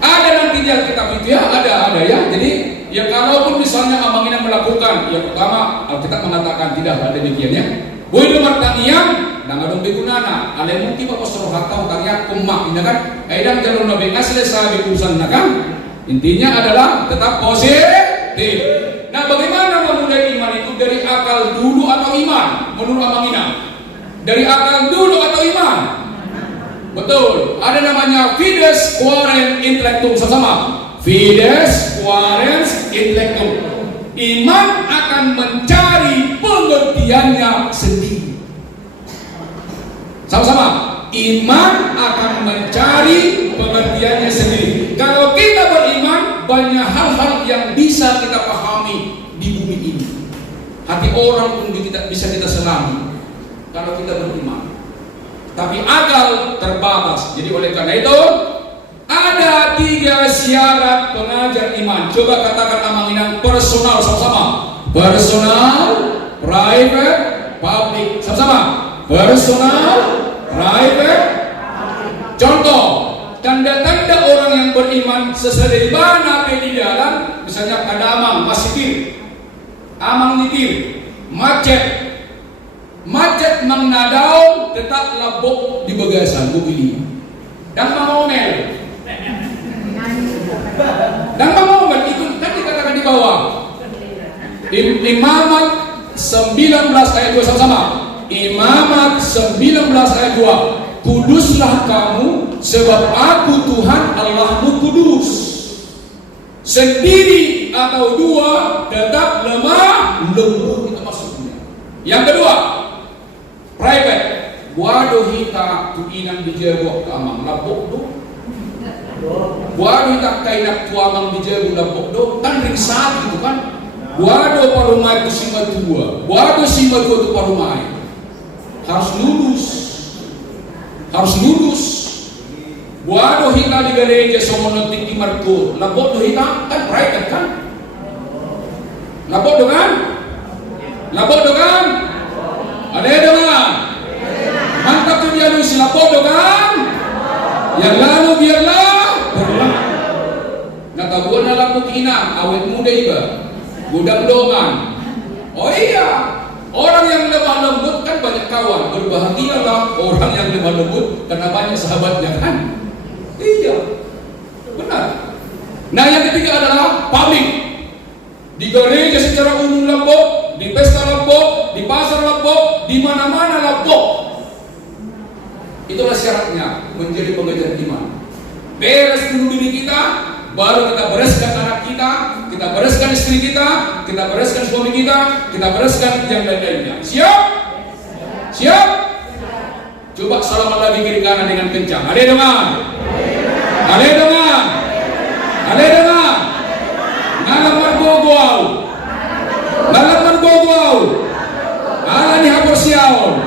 Ada nanti di Alkitab itu ya, ada ya. Jadi ya kalaupun misalnya amanginan melakukan, yang pertama Alkitab mengatakan tidak ada demikiannya. Boy nomor taniang, dan adong begunana. Ada mungkin bapak suruh hatau karya kumak, ini kan? Aidang jalur nabi asli sahabat urusan nakam. Intinya adalah tetap positif. Nah, bagaimana memulai iman itu dari akal dulu atau iman? Menurut Amangina, dari akal dulu atau iman? Betul. Ada namanya fides quaerens intellectum sama. Fides quaerens intellectum. Iman akan mencari pengertiannya sendiri. Sama-sama. Iman akan mencari pengertiannya sendiri. Kalau kita beriman, banyak hal-hal yang bisa kita pahami di bumi ini. Hati orang pun bisa kita selami kalau kita beriman. Tapi akal terbatas. Jadi oleh karena itu ada 3 syarat pengajar iman. Coba katakan amanginan personal sama-sama. Personal, private, public. Sama-sama. Personal, private. Contoh, tanda-tanda orang yang beriman sesuai mana di dalam, misalnya ada amang masih amang nitir, macet mengnadau tetap labok di bagasan mobil ini. Dan mengomel itu kan dikatakan di bawah. Imamat 19 ayat 2 sama-sama. Imamat 19 ayat 2. Kuduslah kamu sebab aku Tuhan Allahmu kudus. Sendiri atau dua tetap lemah lembut, itu maksudnya. Yang kedua, private. Waduh hita tuinan dijebok ke amang labok do. Waduh hita kainak tu amang dijebok labok do. Kan ringsa gitu kan. Waduh parumai tu sima tua. Waduh sima tua tu parumai. harus lulus. Buado hita di gereja somonotik di Marko. Labot do hita kan private kan? Labot do kan? Ada dengan. Mantap tu dia lu silapot do kan? Yang lalu biarlah berlalu. Natabuan na laku kinang awet muda iba. Gudang dongan. Oh iya. Orang yang lemah lembut kan banyak kawan. Berbahagialah orang yang lemah lembut karena banyak sahabatnya kan? Iya. Benar. Nah, yang ketiga adalah public. Di gereja secara umum lembut, di pesta lembut, di pasar lembut, di mana-mana lembut. Itulah syaratnya menjadi pengajar iman. Beres dulu diri kita, baru kita bereskan anak kita bereskan istri kita bereskan suami kita bereskan yang lain-lainnya. Siap? Siap? Coba salaman lagi kiri kanan dengan kencang. Ada dengan? Ngalaman gogoau. Alani hapor siaon.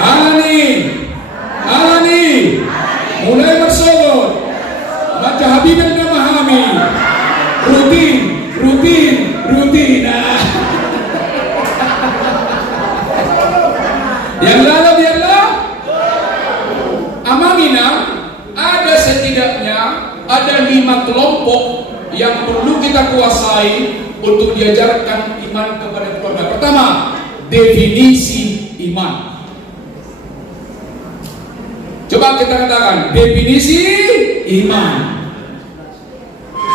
Alani. Mulai bersogot. Baca Habib yang memahami. Rutin. Nah. Yang lalu biarlah. Amangina ada setidaknya ada 5 kelompok yang perlu kita kuasai untuk diajarkan iman kepada keluarga. Pertama, definisi iman. Coba kita katakan definisi iman.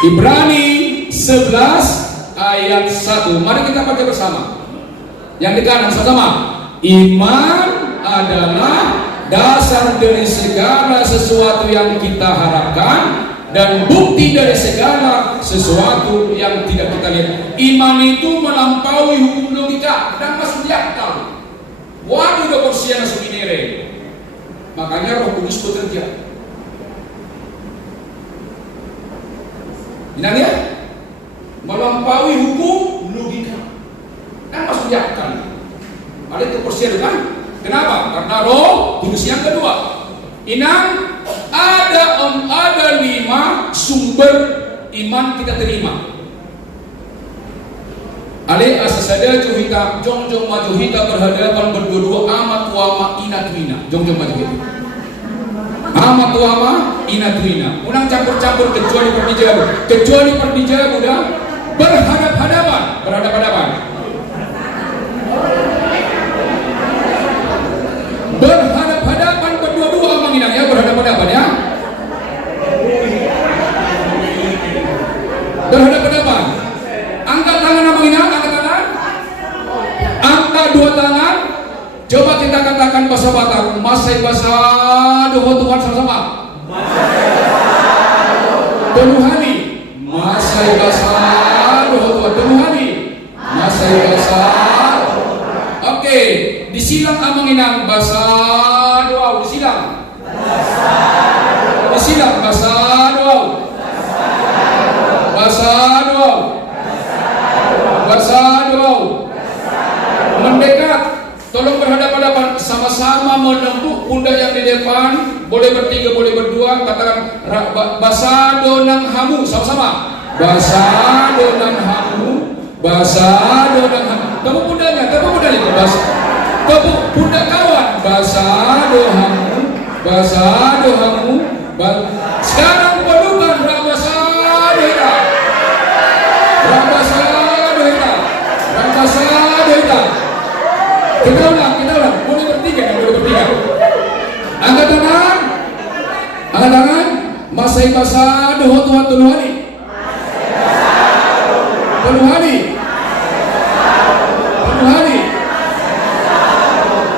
Ibrani 11 ayat 1. Mari kita baca bersama. Yang di kanan sama. Iman adalah dasar dari segala sesuatu yang kita harapkan dan bukti dari segala sesuatu yang tidak kita lihat. Iman itu melampaui hukum logika dan masuk di akal. Waduh, udah porsian subinere. Makanya Roh Kudus bekerja. Ingat ya? Melampaui hukum logika dan masuk di akal. Ada itu porsian kan? Kenapa? Karena Roh Kudus yang kedua. Inang ada 5 sumber iman kita terima. Ale asasada juhita jongjong majuhita berhadapan berdua amat wama inatwina. Jongjong majuhita. Amat wama inatwina. Unang campur-campur kecuali perdijabu dah berhadap-hadapan. Berhadap-hadapan berdua-dua amanginang ya, berhadap-hadapan ya. Berhadap-hadapan. Angkat tangan amanginang, angkat tangan. Angkat 2 tangan. Coba kita katakan bahasa Batak. Masai bahasa doa Tuhan sama-sama. Penuh hati. Masai bahasa doa Tuhan penuh hati. Masai bahasa. Oke, disilang amanginang bahasa doa, disilang bahasa doa. Mendekat, tolong berhadapan-hadapan, sama-sama menembuk pundak yang di depan. Boleh bertiga, boleh berdua. Katakan basado nang hamu, sama-sama. Basado nang hamu. Tepuk pundaknya. Tepuk pundak kawan. Basado hamu. Sekarang pelukan Rabasado. Kita ulang. Boleh bertiga. Angkat tangan. Masai basado Tuhan penuh hati.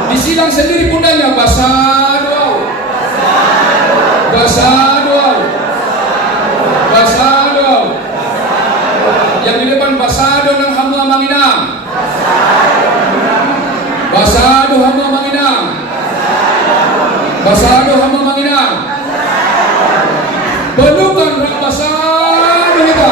Disilang sendiri pundaknya basado. Yang di depan basado nang hamu amanginang. Basado hamu amanginang. Pelukan rabasado kita.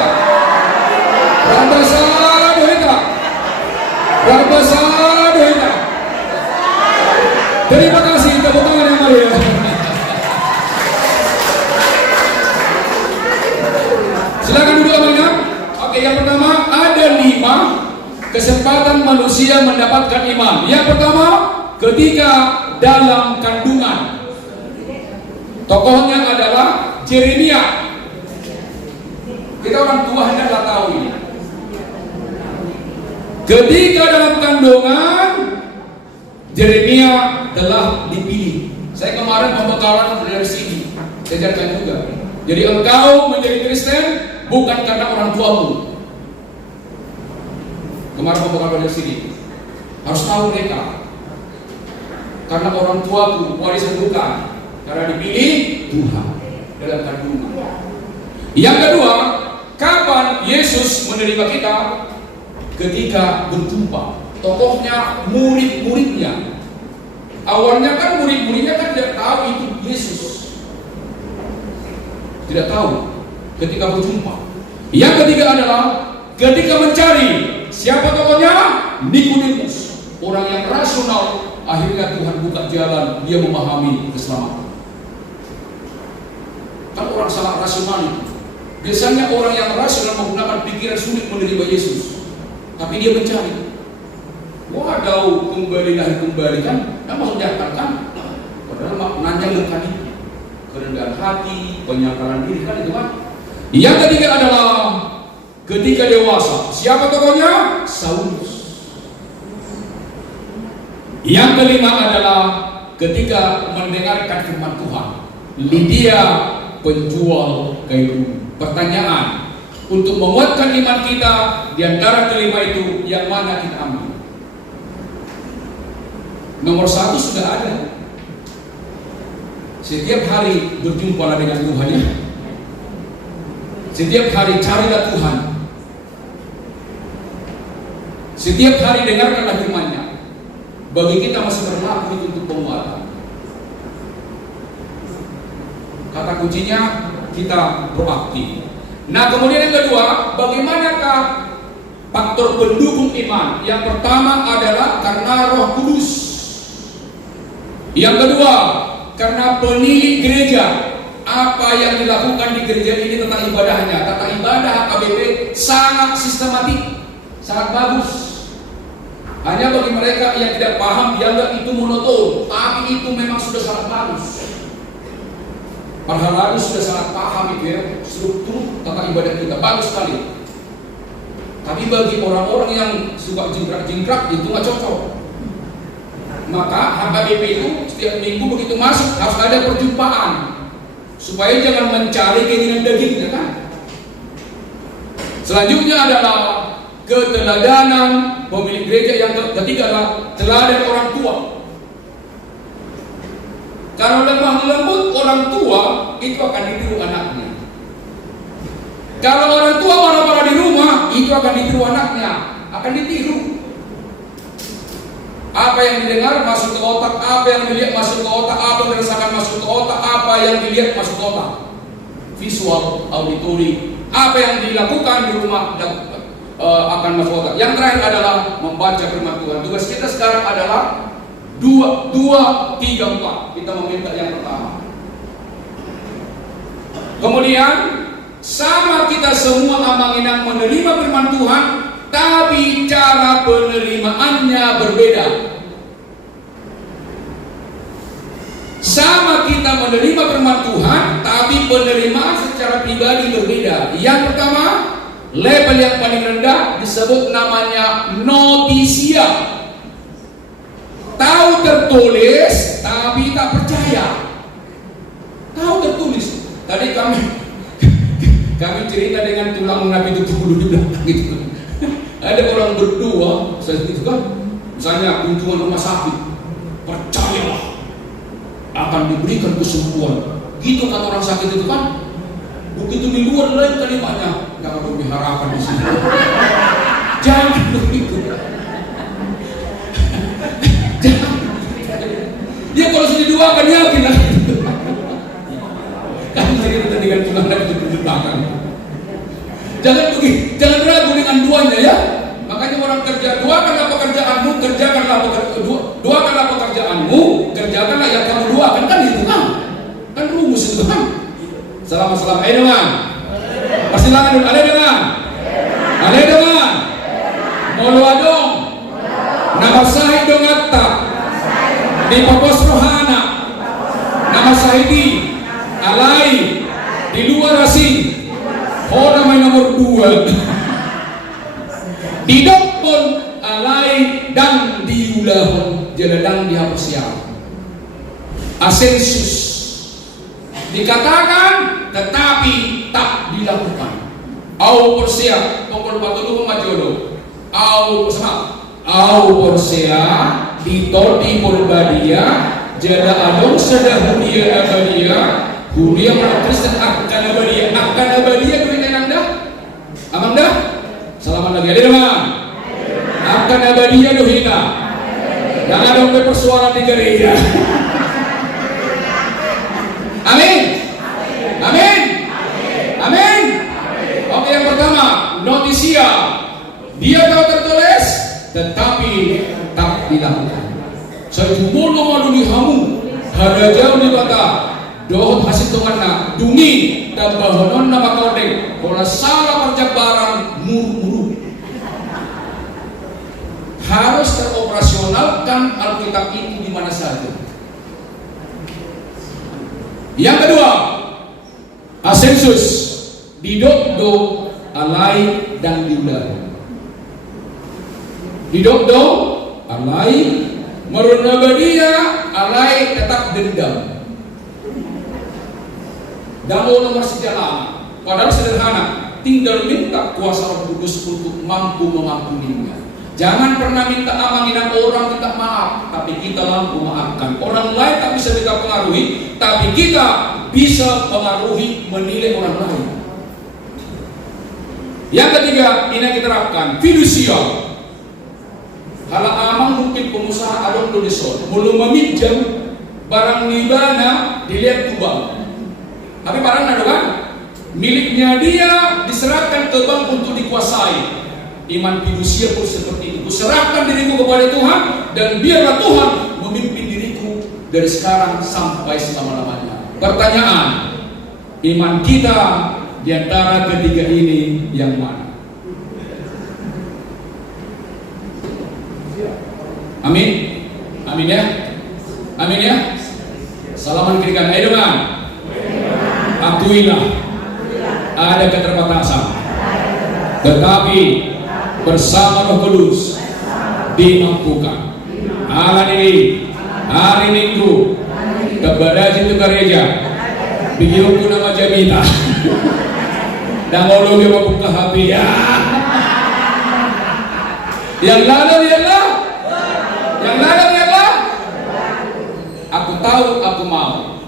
kesempatan manusia mendapatkan iman. Yang pertama, ketika dalam kandungan. Tokohnya adalah Yeremia. Kita orang tua hendaklah tahu ini. Ketika dalam kandungan, Yeremia telah dipilih. Saya kemarin pembekalan dari sini, saya ajarkan juga. Jadi engkau menjadi Kristen bukan karena orang tuamu. Kemarin pembekalan dari sini harus tahu mereka. Karena orang tuaku warisan bukan, karena dipilih Tuhan dalam kandungan. Yang kedua, kapan Yesus menerima kita? Ketika berjumpa. Tokohnya murid-muridnya. Awalnya kan murid-muridnya kan tidak tahu itu Yesus. Tidak tahu. Ketika berjumpa. Yang ketiga adalah ketika mencari siapa tokohnya? Nikodemus, orang yang rasional. Akhirnya Tuhan buka jalan, dia memahami keselamatan. Kan orang sangat rasional itu. Biasanya orang yang rasional menggunakan pikiran sulit menerima Yesus. Tapi dia mencari. Waduh, kembali kan? Kan maksudnya kan? Padahal maknanya bukan itu. Kerendahan hati, penyangkalan diri kan itu kan? Yang ketiga adalah ketika dewasa. Siapa tokohnya? Saulus. Yang kelima adalah ketika mendengarkan firman Tuhan. Lydia, penjual kayu. Pertanyaan, untuk menguatkan iman kita di antara kelima itu, yang mana kita ambil? Nomor satu sudah ada. Setiap hari berjumpalah dengan Tuhan ya. Setiap hari carilah Tuhan. Setiap hari dengarkanlah firman-Nya. Bagi kita masih berlaku itu untuk penguatan. Kata kuncinya kita proaktif. Nah, kemudian yang kedua, bagaimanakah faktor pendukung iman? Yang pertama adalah karena Roh Kudus. Yang kedua, karena penilik gereja. Apa yang dilakukan di gereja ini tentang ibadahnya, tata ibadah HKBP sangat sistematik, sangat bagus. Hanya bagi mereka yang tidak paham, dianggap itu monoton, tapi itu memang sudah sangat bagus. Parhalari sudah sangat paham itu ya, struktur tata ibadah kita bagus sekali. Tapi bagi orang-orang yang suka jingkrak-jingkrak itu nggak cocok. Maka HKBP itu setiap minggu begitu masuk harus ada perjumpaan, supaya jangan mencari keinginan dagingnya kan. Selanjutnya adalah keteladanan pemilik gereja. Yang ketiga adalah teladan orang tua. Kalau lemah lembut orang tua itu akan ditiru anaknya. Kalau orang tua marah-marah di rumah itu akan ditiru anaknya, akan ditiru. Apa yang didengar masuk ke otak, apa yang dilihat masuk ke otak, apa yang dirasakan masuk ke otak, apa yang dilihat masuk ke otak. Visual, auditori, apa yang dilakukan di rumah akan masuk otak. Yang terakhir adalah membaca firman Tuhan. Tugas kita sekarang adalah 2, 3, 4. Kita meminta yang pertama. Kemudian sama kita semua amanginang menerima firman Tuhan, tapi cara penerimaannya berbeda. Sama kita menerima firman Tuhan, tapi penerimaan secara pribadi berbeda. Yang pertama, level yang paling rendah disebut namanya notisia. Tahu tertulis tapi tak percaya. Tahu tertulis. Tadi kami cerita dengan tulang Nabi itu dulu di belakang gitu. Ada orang berdua, saya itu kan, misalnya kunjungan rumah sakit, percayalah akan diberikan kesembuhan. Gitu kata orang sakit itu kan. Begitu di luar lain kalimatnya, jangan berpihak harapan di sini. Jangan begitu. Dia kalau sudah didoakan yakin lah. Kan cerita dengan tulang Nabi itu di belakang. Jangan begitu, jangan ragu dengan duanya ya. Makanya orang kerja, doakanlah pekerjaanmu, doakanlah pekerjaanmu, kerjakanlah yang kamu doakan, kan itu kan rumus itu kan. Salam-salam, ayo dengan. Persilakan dulu, ada dengan. Mau doa nama sahid dongatta, di papos rohana, nama sahidi, alai, di luar asing, nama nomor 2, di dokpon, alai, dan di ulahon, jeladang dihapus ya. Asensus, dikatakan tetapi tak dilakukan. Au persia, pokok patulu majodo. Au persia, ditodi porbadia, jada adong sedah hudia abadia, hudia Kristen akan abadia dunia anda, amanda, salaman lagi ada teman, akan abadia dohina, jangan dong bersuara di gereja. Amin, amin, amin. Oke, yang pertama, notisia. Dia tahu tertulis, tetapi tak dilakukan. Saya jumlah malu hamu, ada jauh di kota. Dohot hasil tunganna, dungi dan bahonon nama kodeng. Kalau salah perjabaran muru-muru. Harus teroperasionalkan Alkitab itu di mana saja. Yang kedua, asensus, didokdo, alai, dan diulang. Didokdo, alai, merunabadia, alai, tetap dendam. Dalam nomor sejalan, padahal sederhana, tinggal minta kuasa Roh Kudus untuk mampu mengampuninya. Jangan pernah minta amanginan orang kita maaf, tapi kita mampu maafkan. Orang lain tak bisa kita pengaruhi, tapi kita bisa pengaruhi menilai orang lain. Yang ketiga, ini kita terapkan fidusia. Kalau amang mungkin pengusaha alon tulisan, belum meminjam barang nibana dilihat kubang. Tapi barang ada kan? Miliknya dia diserahkan ke bank untuk dikuasai. Iman fidusia pun seperti itu. Serahkan diriku kepada Tuhan dan biarlah Tuhan memimpin diriku dari sekarang sampai selama-lamanya. Pertanyaan, iman kita di antara ketiga ini yang mana? Amin. Amin ya. Amin ya. Salaman kirikan. Ayo dengan akuilah ada keterbatasan, tetapi bersama Roh Kudus dimampukan. Hari Minggu kepada itu gereja bikin nama Jamita dan kalau dia membuka HP ya yang lalu aku tahu, aku mau.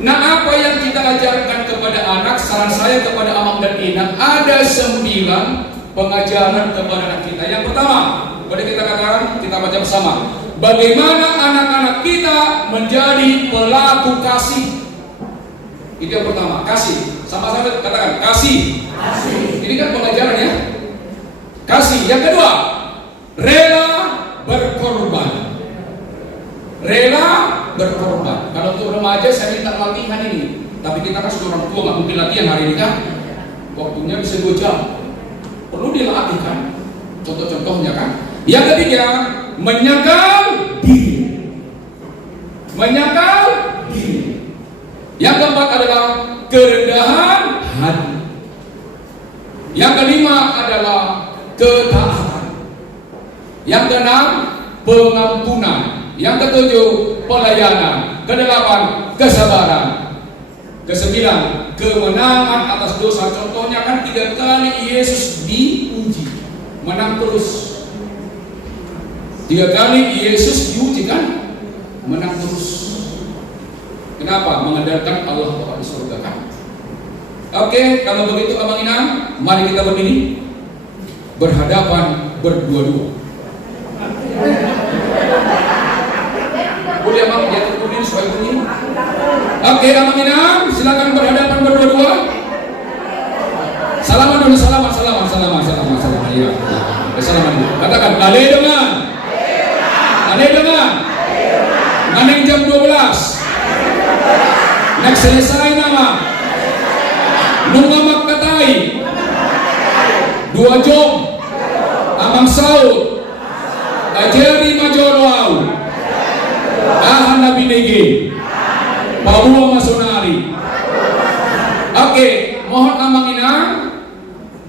Nah, apa yang kita ajarkan kepada anak, saran saya kepada Amang dan Inang, ada 9 pengajaran kepada anak kita. Yang pertama, boleh kita katakan, kita baca bersama. Bagaimana anak-anak kita menjadi pelaku kasih. Itu yang pertama, kasih. Sama-sama katakan, kasih. Ini kan pengajaran ya. Kasih. Yang kedua, rela berkorban. Rela berkorban. Kalau untuk remaja saya minta latihan ini, tapi kita kan sudah orang tua, nggak mungkin latihan hari ini kan. Waktunya bisa 2 jam. Perlu dilatih kan. Contoh-contohnya kan. Yang ketiga, menyangkal diri. Menyangkal diri. Yang keempat adalah kerendahan hati. Yang kelima adalah ketaatan. Yang keenam, pengampunan. Yang ketujuh, pelayanan. Kedelapan, kesabaran. Kesembilan, kemenangan atas dosa. Contohnya kan 3 kali Yesus diuji, menang terus. 3 kali Yesus diuji kan, menang terus. Kenapa? Mengandalkan Allah Bapa di surga kan. Oke, kalau begitu Abang Inang, mari kita berdiri berhadapan berdua-dua. Boleh Abang jatuh berdiri supaya berdiri. Oke, Abang Inang, silakan berhadapan berdua-dua. Salaman dulu, salaman. Ya. Salaman dulu. Katakan, ale dengan. Nganeng jam 12. Next selesai nama. Nungamak katai. 2 jom. Amang Saud, Ajari Majorwau, Ahan Nabi Negi, Pabua Masonari. Oke, mohon Amang Inang,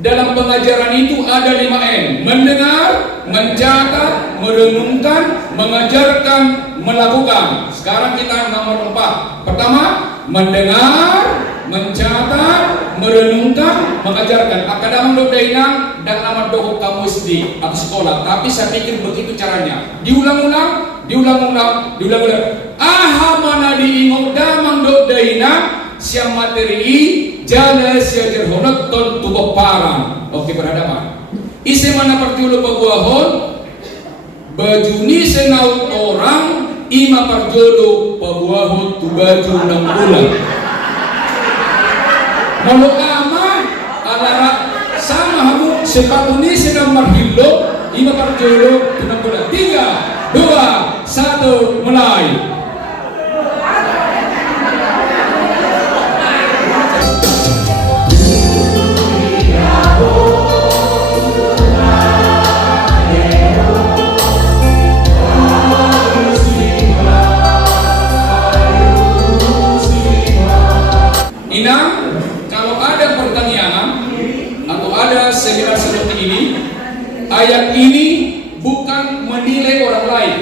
dalam pengajaran itu ada 5M: mendengar, mencatat, merenungkan, mengajarkan, melakukan. Sekarang kita nomor 4. Pertama, mendengar, mencatat, merenungkan, mengajarkan. Akadamang Dok Dainang dan nama Dok kamus di atau sekolah. Tapi saya pikir begitu caranya. Diulang-ulang, diulang-ulang, diulang-ulang. Aha mana diingat damang Dok Dainang siang materi jala siajar honot ton tubuh parang. Oke, berhadapan. Isi mana perjulu pabuahon bajuni senaut orang ima perjodo pabuahon tu baju 6 bulan. Malu ama alara sama hamu sepatu ni sedang marhilo ima perjodo 6 bulan. 3, 2, 1 mulai. Inang, kalau ada pertanyaan atau ada seminar seperti ini, ayat ini bukan menilai orang lain.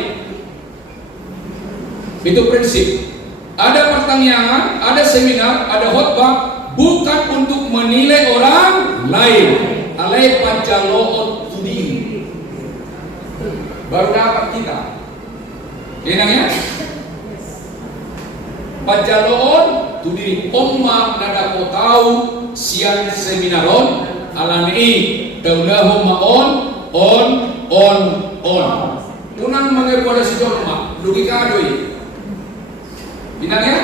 Itu prinsip. Ada pertanyaan, ada seminar, ada khotbah, bukan untuk menilai orang lain. Alai pancaloot tudi. Baru dapat kita. Inang ya? Pajaloon tu diri omma nada ko tahu sian seminaron alani daulahu maon on. Tunang mengepada si jorma logika doi. Binang ya?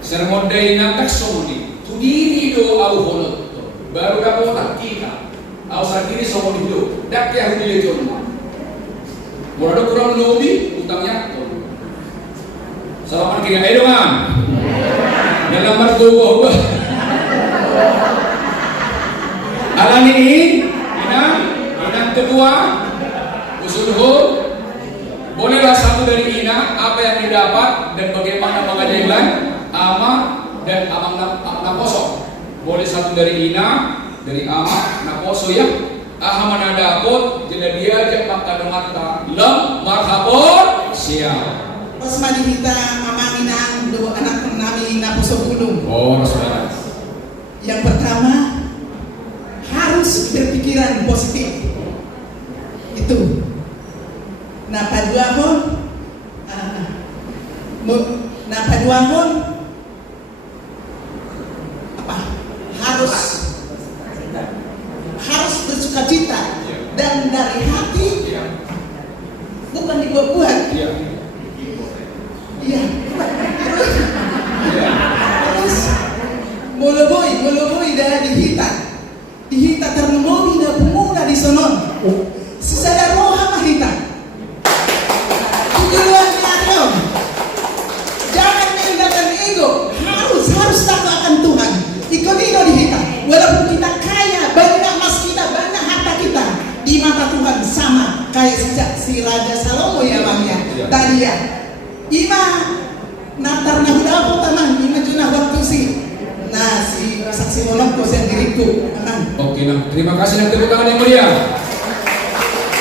Sermon day na taksoni tu diri do au honot baru dapat kita. Au sakiri somo do dak ya hudile jorma. Murado kurang lobi utangnya. Salaman kiri, ayo dong am. Dalam margo alam ini, inang kedua, usulhu, bolehlah satu dari inang apa yang didapat dan bagaimana mengajarkan ama dan amang naposo. Boleh satu dari inang, dari ama naposo ya. Mana dapat, jadi dia ajak makan mata lem marhabor siap. Pas mali kita mamangin dua anak namin na puso gulong. Oh, saudara. Yang pertama harus berpikiran positif. Itu. Napaduahon apa? Harus bersukacita dan dari hati, bukan dibuat-buat. Iya. Terus moloboy dari dihita ternomomi na pumuna di sonon. Sisada roha mahita. Tujuan niya jangan menggunakan ego. Harus takut akan Tuhan. Ikaw dino dihita. Walaupun kita kaya, banyak emas kita, banyak harta kita, di mata Tuhan sama kayak si Raja Salomo ya bang ya. Tadi ya. Ima natar na hudapo taman, ima juna waktu si saksi monak ko sa diriku aman. Oke, nah terima kasih dan tepuk tangan yang meriah.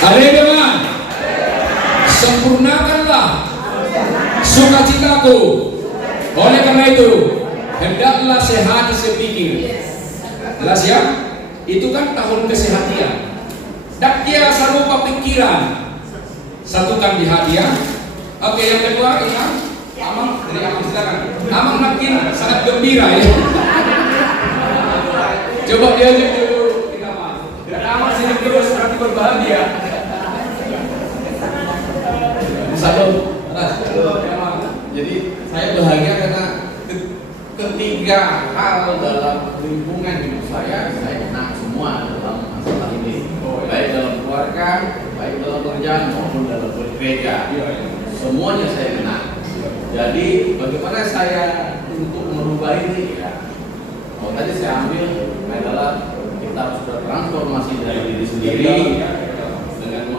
Teman, sempurnakanlah sukacitaku. Oleh karena itu, hendaklah sehat sepikir. Jelas ya? Itu kan tahun kesehatan. Dak dia sarupa pikiran. Satukan di hadiah. Oke, yang kedua ini Amang dari Amang silakan. Amang makin sangat gembira ya. Coba diajak dulu kita Amang. Dan Amang sini terus berarti berbahagia. Satu. Jadi saya bahagia karena ketiga hal dalam lingkungan hidup saya kena semua dalam masalah ini. Baik dalam keluarga, baik dalam pekerjaan maupun dalam gereja. Semuanya saya kena. Jadi bagaimana saya untuk merubah ini ya? Kalau tadi saya ambil adalah kita harus bertransformasi dari diri sendiri,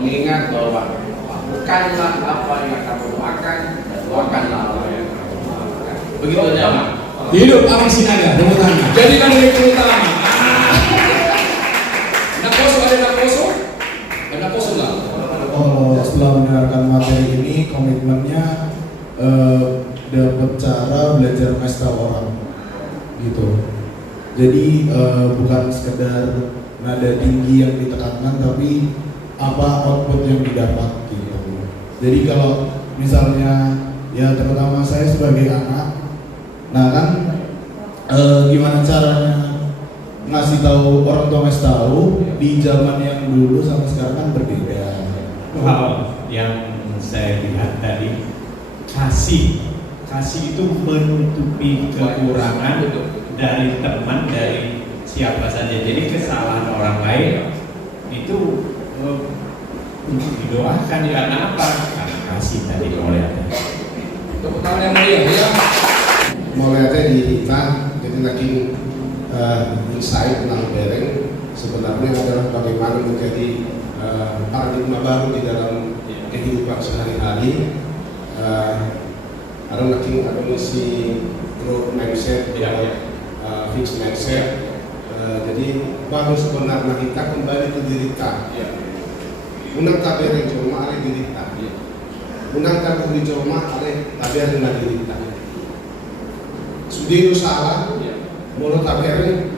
mengingat bahwa lakukanlah apa yang kamu doakan dan doakanlah apa yang kamu doakan. Begitu aja, Pak. Hidup Abang Sinaga, tepuk tangan. Jadikan direktur utama. Anak koso, ada anak koso? Anak koso nggak? Oh, setelah mendengarkan materi ini, komitmennya dapat cara belajar mesra orang, gitu. Jadi bukan sekedar nada tinggi yang ditekankan, tapi apa output yang didapat, gitu. Jadi kalau misalnya, ya terutama saya sebagai anak, nah kan gimana caranya ngasih tahu orang tua ngasih tahu di zaman yang dulu sama sekarang kan berbeda. Hal yang saya lihat tadi, kasih itu menutupi kekurangan dari teman, dari siapa saja. Jadi kesalahan orang lain itu untuk didoakan, karena apa? Karena kasih tadi oleh Allah. Tepuk tangan yang mulia, ya. Mulai di kita jadi lagi insight tentang bereng sebenarnya adalah bagaimana menjadi paradigma baru di dalam kehidupan sehari-hari. Ada lagi ada misi growth mindset, fixed mindset. Jadi baru sebenarnya kita kembali ke diri kita. Unang tabereng cuma ada diri kita. Unang tabereng cuma ada tabereng diri kita. Sudah itu salah, mulut tabereng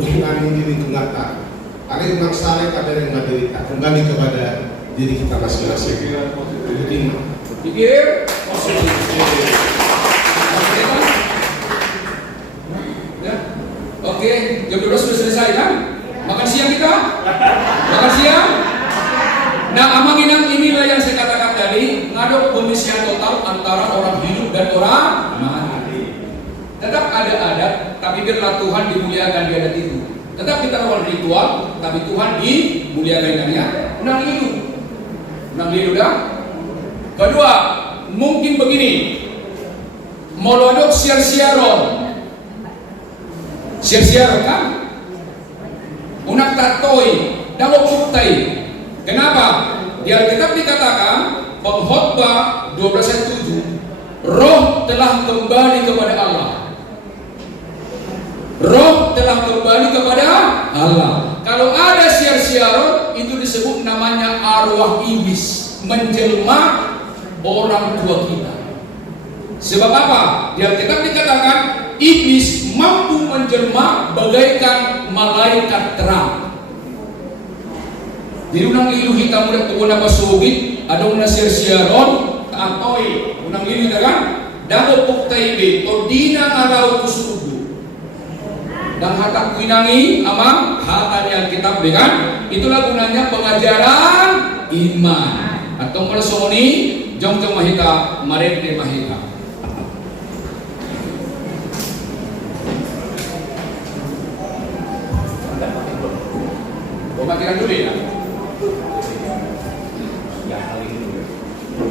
dengan diri kita. Ada yang salah tabereng diri kita. Kembali kepada diri kita masing-masing. Pikir positif. Ya. Oke, jam 12 sudah selesai kan? Makan siang kita? Makan siang? Nah, amanginang inilah yang saya katakan tadi, ngaduk pemisian total antara orang hidup dan orang mati. Tetap ada adat, tapi biarlah Tuhan dimuliakan di adat itu. Tetap kita lakukan ritual, tapi Tuhan dimuliakan dengannya. Unang hidup. Unang hidup dah. Kedua, mungkin begini, molodok siar-siaron kan? Unak tatoi, dawo puttai. Kenapa? Di Alkitab dikatakan, Pengkhotbah 12:7, roh telah kembali kepada Allah. Roh telah kembali kepada Allah. Kalau ada siar-siaron, itu disebut namanya arwah iblis, menjelma orang tua kita. Sebab apa? Di Alkitab dikatakan iblis mampu menjelma bagaikan malaikat terang. Jadi unang lilu hitam udah tubuh nama subit, ada unang siar-siaron, atoi unang lilu kita kan, dado puktaibe, todina arau kusubu. Dan hatak kuinangi amang hatan yang kitab dengan itulah gunanya pengajaran iman atau melasoni jong mahita maret de mahita. Matikan dulu ya. Yang kali ini dulu.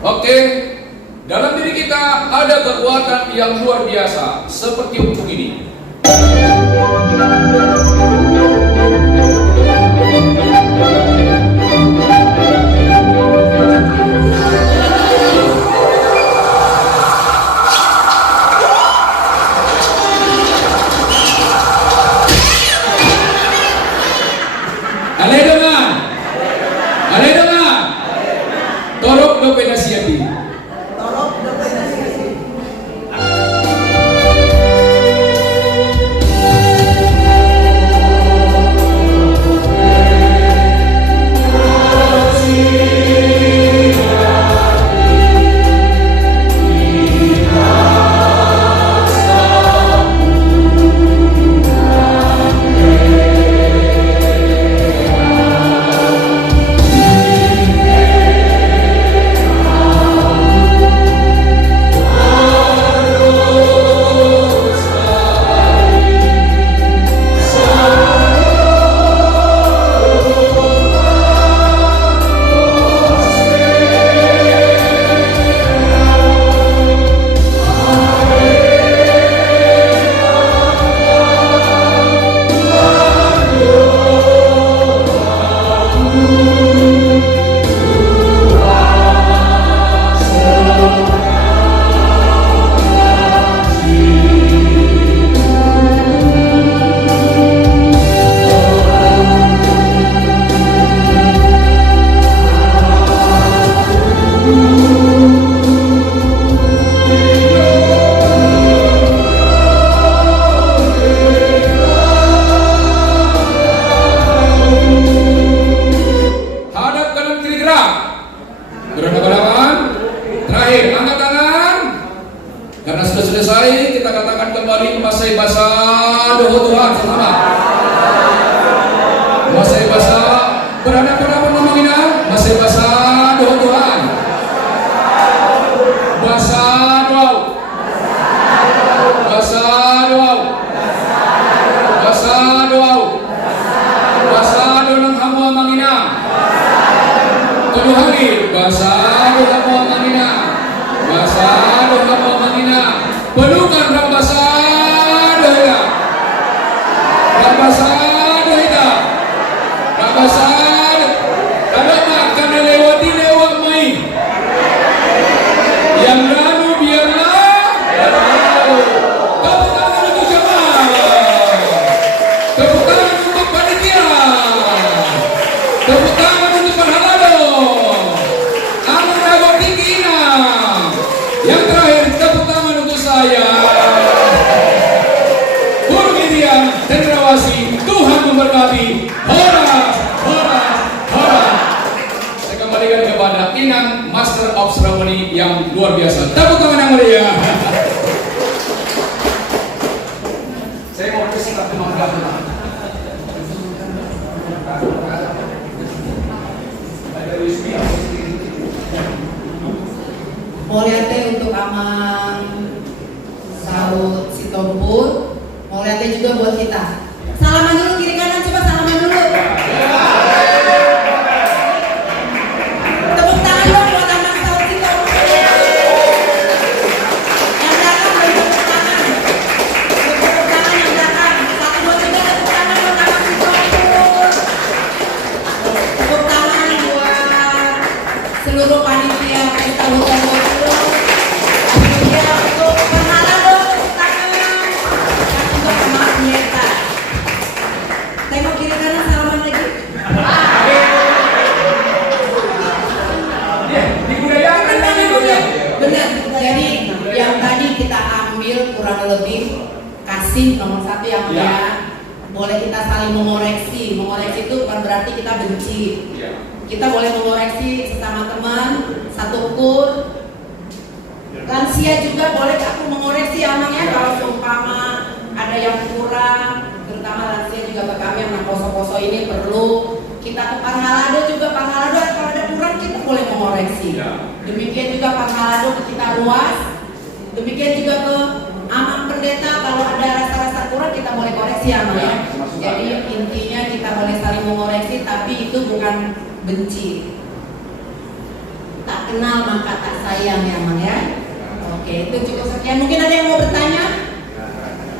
Oke, dalam diri kita ada kekuatan yang luar biasa seperti untuk ini. Torok do penasiati. selesai, kita katakan kembali Masai Basa doa Tuhan sama. Masai Basa berhadapan ngomongin Masai Basa doa Tuhan. Basa doa. Basa doa. Basa doa. Basa doa hamu mangina. Tujuh hari Basa doa hamu mangina. Basa doa hamu mangina. Pelukan Rabasa doa. Rabasa doa. Rabasa ada makan lewati lewat main. Yang lalu biarlah lalu. Tepuk tangan untuk jemaah. Tepuk tangan untuk panitia. Tepuk tangan untuk Panhalado. Amun Dago tinggi enam. Yang terakhir tepuk tangan untuk saya. Guru Gideon Cendrawasih. Tuhan memberkati. Horas, horas, horas. Saya kembalikan kepada Inang Master of Ceremony yang luar biasa. Tepuk tangan yang meriah. Saya mau bersikap memanggang. Moliate untuk Amang Saud Sitompul, Moliate juga buat kita. Salaman dulu kiri kanan, coba salaman dulu. Tepuk tangan dong buat Amang Saud Sitompul. Yang belakang beri tepuk tangan. Tepuk tangan yang belakang. 1, 2, 3 tepuk tangan buat Amang Sitompul. Tepuk tangan buat seluruh panitia pesta hutan. Untuk Panhalado, tepuk tangan. Dan untuk Emak Nieta. Tengok kiri kanan, salaman lagi. Benar. Jadi yang tadi kita ambil kurang lebih kasih nomor 1 yang mulia. Boleh kita saling mengoreksi. Mengoreksi itu bukan berarti kita benci. Kita boleh mengoreksi sesama teman, satu kur. Lansia juga boleh aku mengoreksi amangnya kalau seumpama ada yang kurang, terutama lansia juga ke kami yang poso-poso ini perlu kita ke Panhalado juga. Panhalado kalau ada kurang kita boleh mengoreksi. Demikian juga Panhalado kita ruas. Demikian juga ke Amang Pendeta kalau ada rasa-rasa kurang kita boleh koreksi amang ya. Jadi intinya kita boleh saling mengoreksi, tapi itu bukan benci. Tak kenal maka tak sayang ya amang ya. Oke, itu cukup sekian. Mungkin ada yang mau bertanya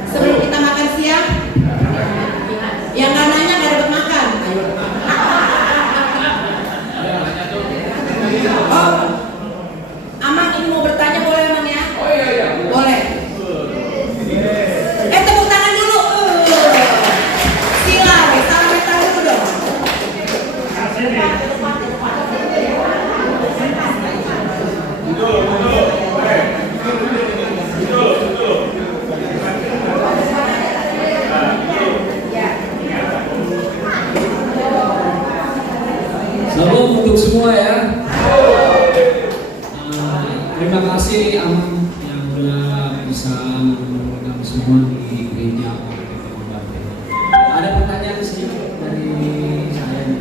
sebelum kita makan siang? Yang nggak nanya nggak dapat makan. Ayo. Oh, Amang ini mau bertanya boleh Amang ya? Oh iya. Boleh. Tepuk tangan dulu. Sila, salam metal dulu dong. Salam untuk semua ya. Terima kasih Amang yang udah bisa mengundang semua di gereja. Ada pertanyaan sedikit dari saya.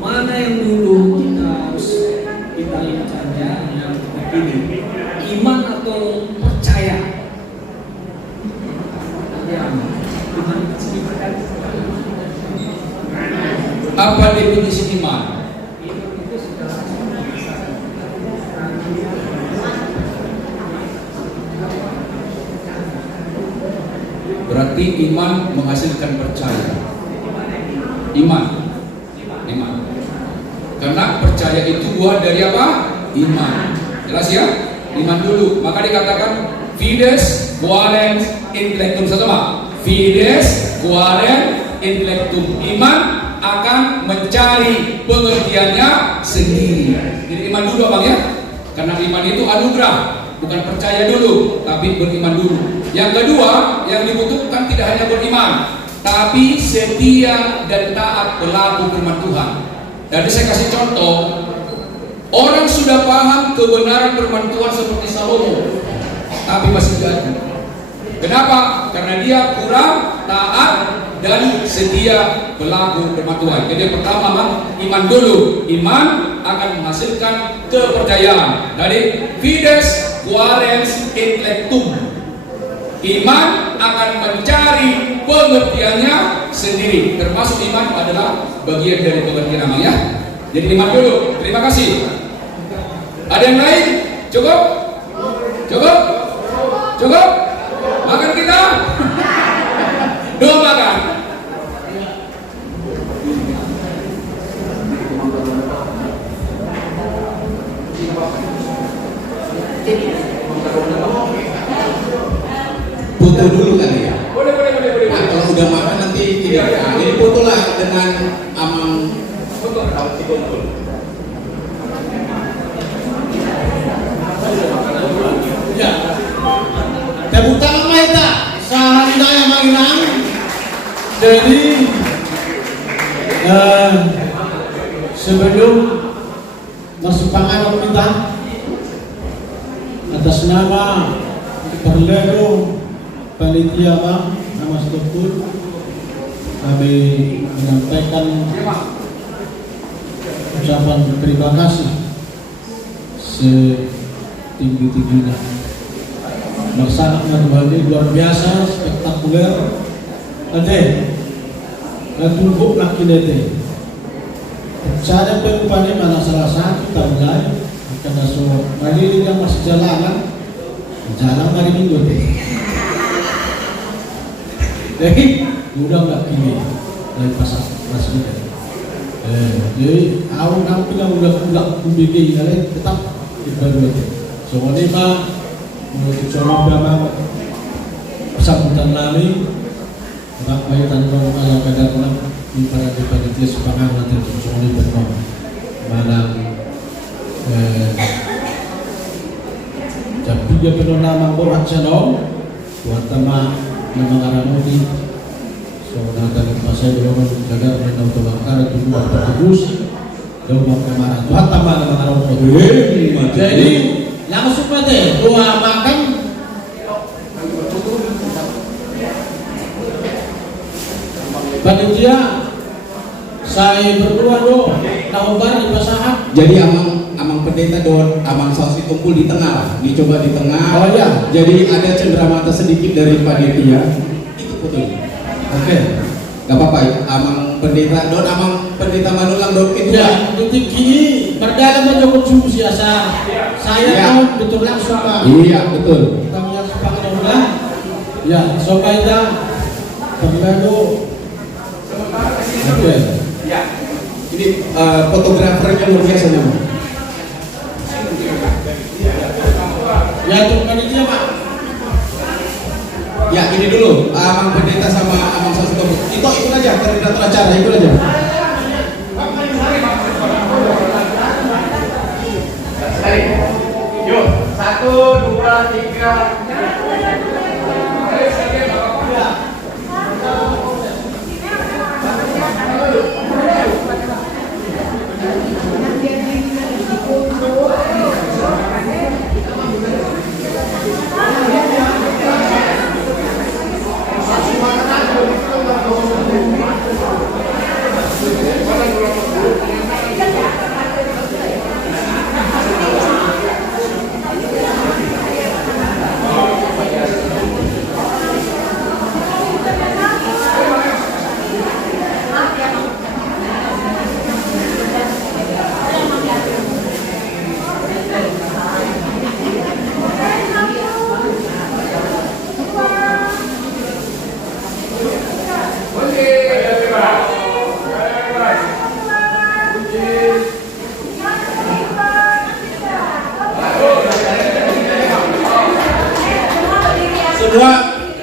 Mana yang dulu kita harus kita lihat saja yang begini, iman atau percaya? Apa definisi iman? Berarti iman menghasilkan percaya. Iman. Karena percaya itu buah dari apa? Iman. Jelas ya? Iman dulu. Maka dikatakan fides qualens intellectum. Sama. Fides qualens intellectum. Iman akan mencari pengertiannya sendiri. Jadi iman dulu Abang ya. Karena iman itu anugerah, bukan percaya dulu, tapi beriman dulu. Yang kedua, yang dibutuhkan tidak hanya beriman, tapi setia dan taat berlaku firman Tuhan. Jadi saya kasih contoh, orang sudah paham kebenaran firman Tuhan seperti Salomo, tapi masih gaduh. Kenapa? Karena dia kurang taat dan setia berlaku kepatuhan. Jadi yang pertama Bang, iman dulu. Iman akan menghasilkan kepercayaan. Dari fides quaerens intellectum. Iman akan mencari pengertiannya sendiri. Termasuk iman adalah bagian dari pengertian Bang ya. Jadi iman dulu. Terima kasih. Ada yang lain? Cukup? Cukup? Cukup? Makan kita? Doa makan. Foto dulu kan ya? Boleh. Nah, kalau udah makan nanti tidak. Nah, ini foto lah dengan Amang Sikongkul. Ya. Tepuk tangan Maita, sahandaya manginang. Jadi sebelum masuk pengarap kita atas nama Perledo Panitia Bang nama Stokul, kami menyampaikan ucapan terima kasih setinggi-tingginya. Melaksanakan kembali luar biasa, spektakuler. Ade, natumbuk nak kinete. Cara pengupahan mana salah satu tablay, karena so mari yang masih jalan hari Minggu deh. Jadi udah nggak ini dari pasar kita. Jadi awal kami yang udah bikin ini tetap dibaru aja. Soalnya mah menurut coba berapa sambutan lali, orang bayi tanpa kalau kadang-kadang di para panitia sepanjang nanti soalnya bernom mana tapi dia penuh nama borat channel buat tema mengarang di soalnya dari pasal dulu menjaga menau terbakar itu buat terus dulu kemarin buat tema mengarang jadi yang masuk pada doa makan panitia saya berdua do naumbar di pasahan. Jadi Amang Pendeta Don, Amang Salsi kumpul di tengah, dicoba di tengah. Oh ya. Jadi ada cenderamata sedikit dari panitia. Itu fotonya. Oke. Gak apa-apa ya. Amang Pendeta Don, Amang Pendeta Manulang Don itu. Ya, detik ini berdalam menyokong suku siasa. Saya tahu betul langsung Pak. Iya betul. Kami yang sepakat ulang. Ya, sobaida terlalu. Oke. Ya. Ini fotografernya luar biasa namanya. Ya, itu panitia Pak. Ya ini dulu Amang Pendeta sama Amang Salsi kumpul. Itu aja koordinator acara itu aja. Yuk, 1, 2, 3.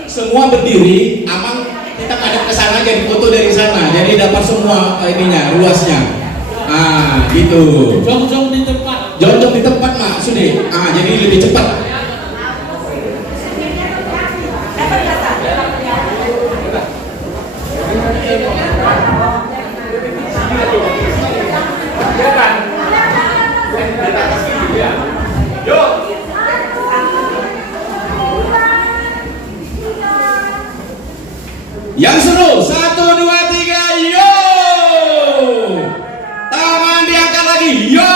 Semua berdiri, Amang kita kadang ke sana jadi foto dari sana, jadi dapat semua ininya, luasnya. Ah, gitu. Jong-jong di tempat. Jong-jong di tempat mak, sudah. Ah, jadi lebih cepat. Yang seru, 1, 2, 3, yo! Tangan diangkat lagi, yo!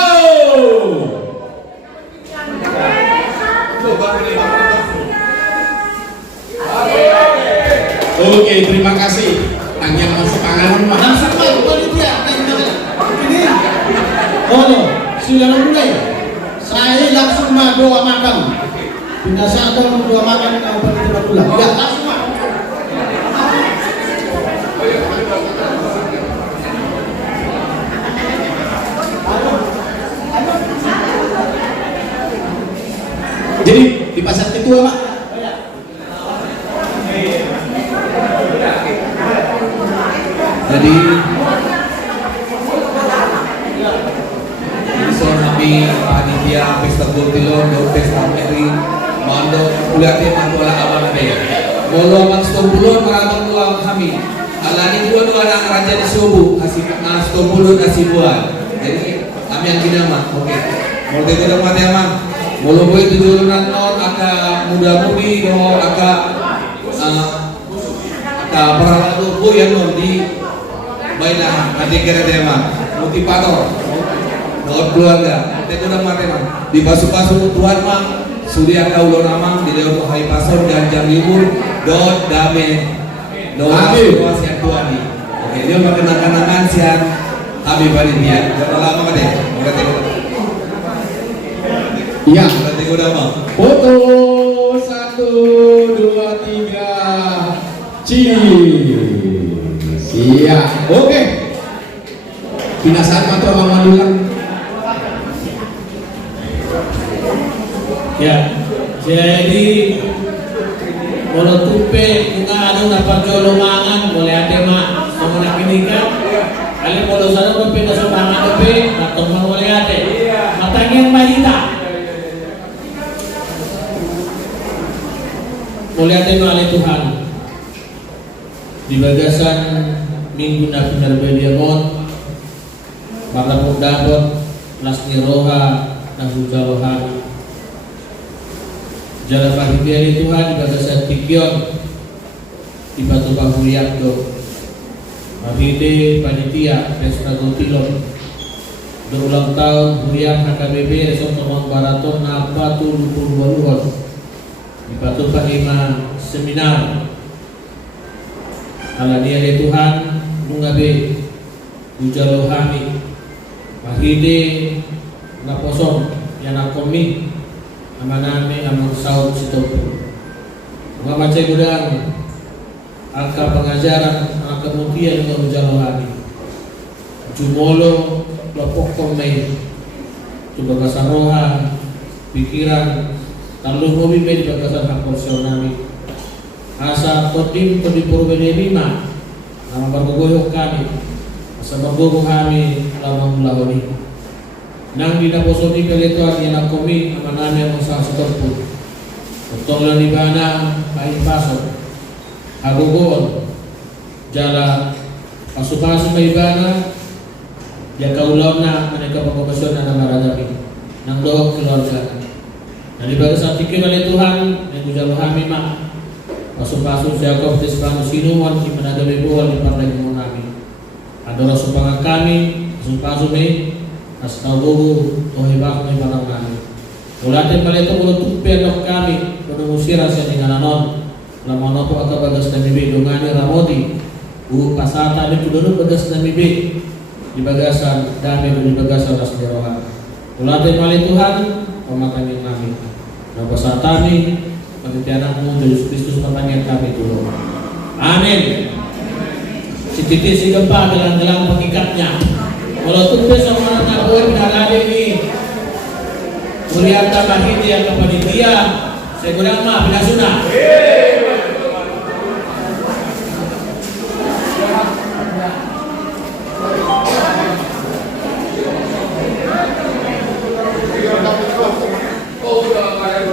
Oke, terima kasih. Yang masuk tangan mah. Langsung aja, panitia. Ini, sudah mulai. Saya langsung doa makan. Tidak sadar doa makan kalau panitia pulang. Ya, langsung makan. Jadi di pasar ketua, Pak. Jadi kami panitia pesta Gultilon, pesta Meri, mando kuliahnya mandola abang ada. Molo abang stompulon marabang doang kami. Alani dua anak raja di subuh kasih stompulon kasih buat. Jadi kami yang dinama, oke. Mau kita mati amang. Molo boy tujuan non aka muda-mudi do aka peralatan boy yang non di baiklah nanti kira dia mah motivator buat keluarga kita udah mati mah di pasu-pasu Tuhan mah sudah kau namang di dalam hari pasor dan jam libur dot dame doa situasi yang Tuhan ini oke dia makan kenangan siang kami balik dia berapa lama deh berarti iya berarti udah mau foto 1, 2, 3 siap oke binasaan mantra Bang Mandulang. Ya, jadi kalau tupe bunga anu dapat jolo mangan boleh ada mak sama nak ini kan. Kali kalau sana tupe dah sebangan tupe, atau mau boleh ada. Matanya yang balita. Boleh ada oleh Tuhan. Di bagasan minggu Nabi Narbediamon, maka mudabot lasni roha nahu jarohani. Jalan pahitian Tuhan di bagasan tikion di batu bahuriakdo mahide panitia pesta Gultilon berulang tahun huriak HKBB resort Tomang Baraton na batu lupur waluhon di batu pahima seminar alania Tuhan mungabe ujalohami mahide na posong yang nakomi amaname amang saud sitopo mga macay gudang angka pengajaran angka kemudian dengan ujalohani jumolo lopok komei coba kasarohan pikiran talung mobi di bagasan hak porsionami asa kodim kodi purwede lima nama bergogoyok kami asa bergogoh kami lamang melawani nang dinaposoni kaletuan yang nakomi amanane ang sa sutopun utong lang ibana kain pasok agugon jala pasu-pasu may ibana ya kaulaw na maneka pagkakasyon na namaragami nang doog keluarga daripada sa tikir kaletuhan yang ujalo kami ma pasu-pasu siya ko ptisbano sinuwan imanagami buwan di parlay mo namin adoro supangan kami pasu-pasu may astaghfiru tohibak may barang kami. Ulatin palito ulo tupi anok kami penungusira sa ningananon lamano po aga bagas na mibi dungani ramoti pasata ni kudono bagas na mibi di bagasan dami di bagasan las dirohan. Ulatin palituhan pamatangin kami na pasatami pagitianan mo Yesus Kristus patangin kami tulo. Amin. Si titis si gempa gelang-gelang pengikatnya. Kalau tupe sama anak buah darade ni mulia tambahin dia ke panitia saya kurang mah binasuna Oh, udah kayak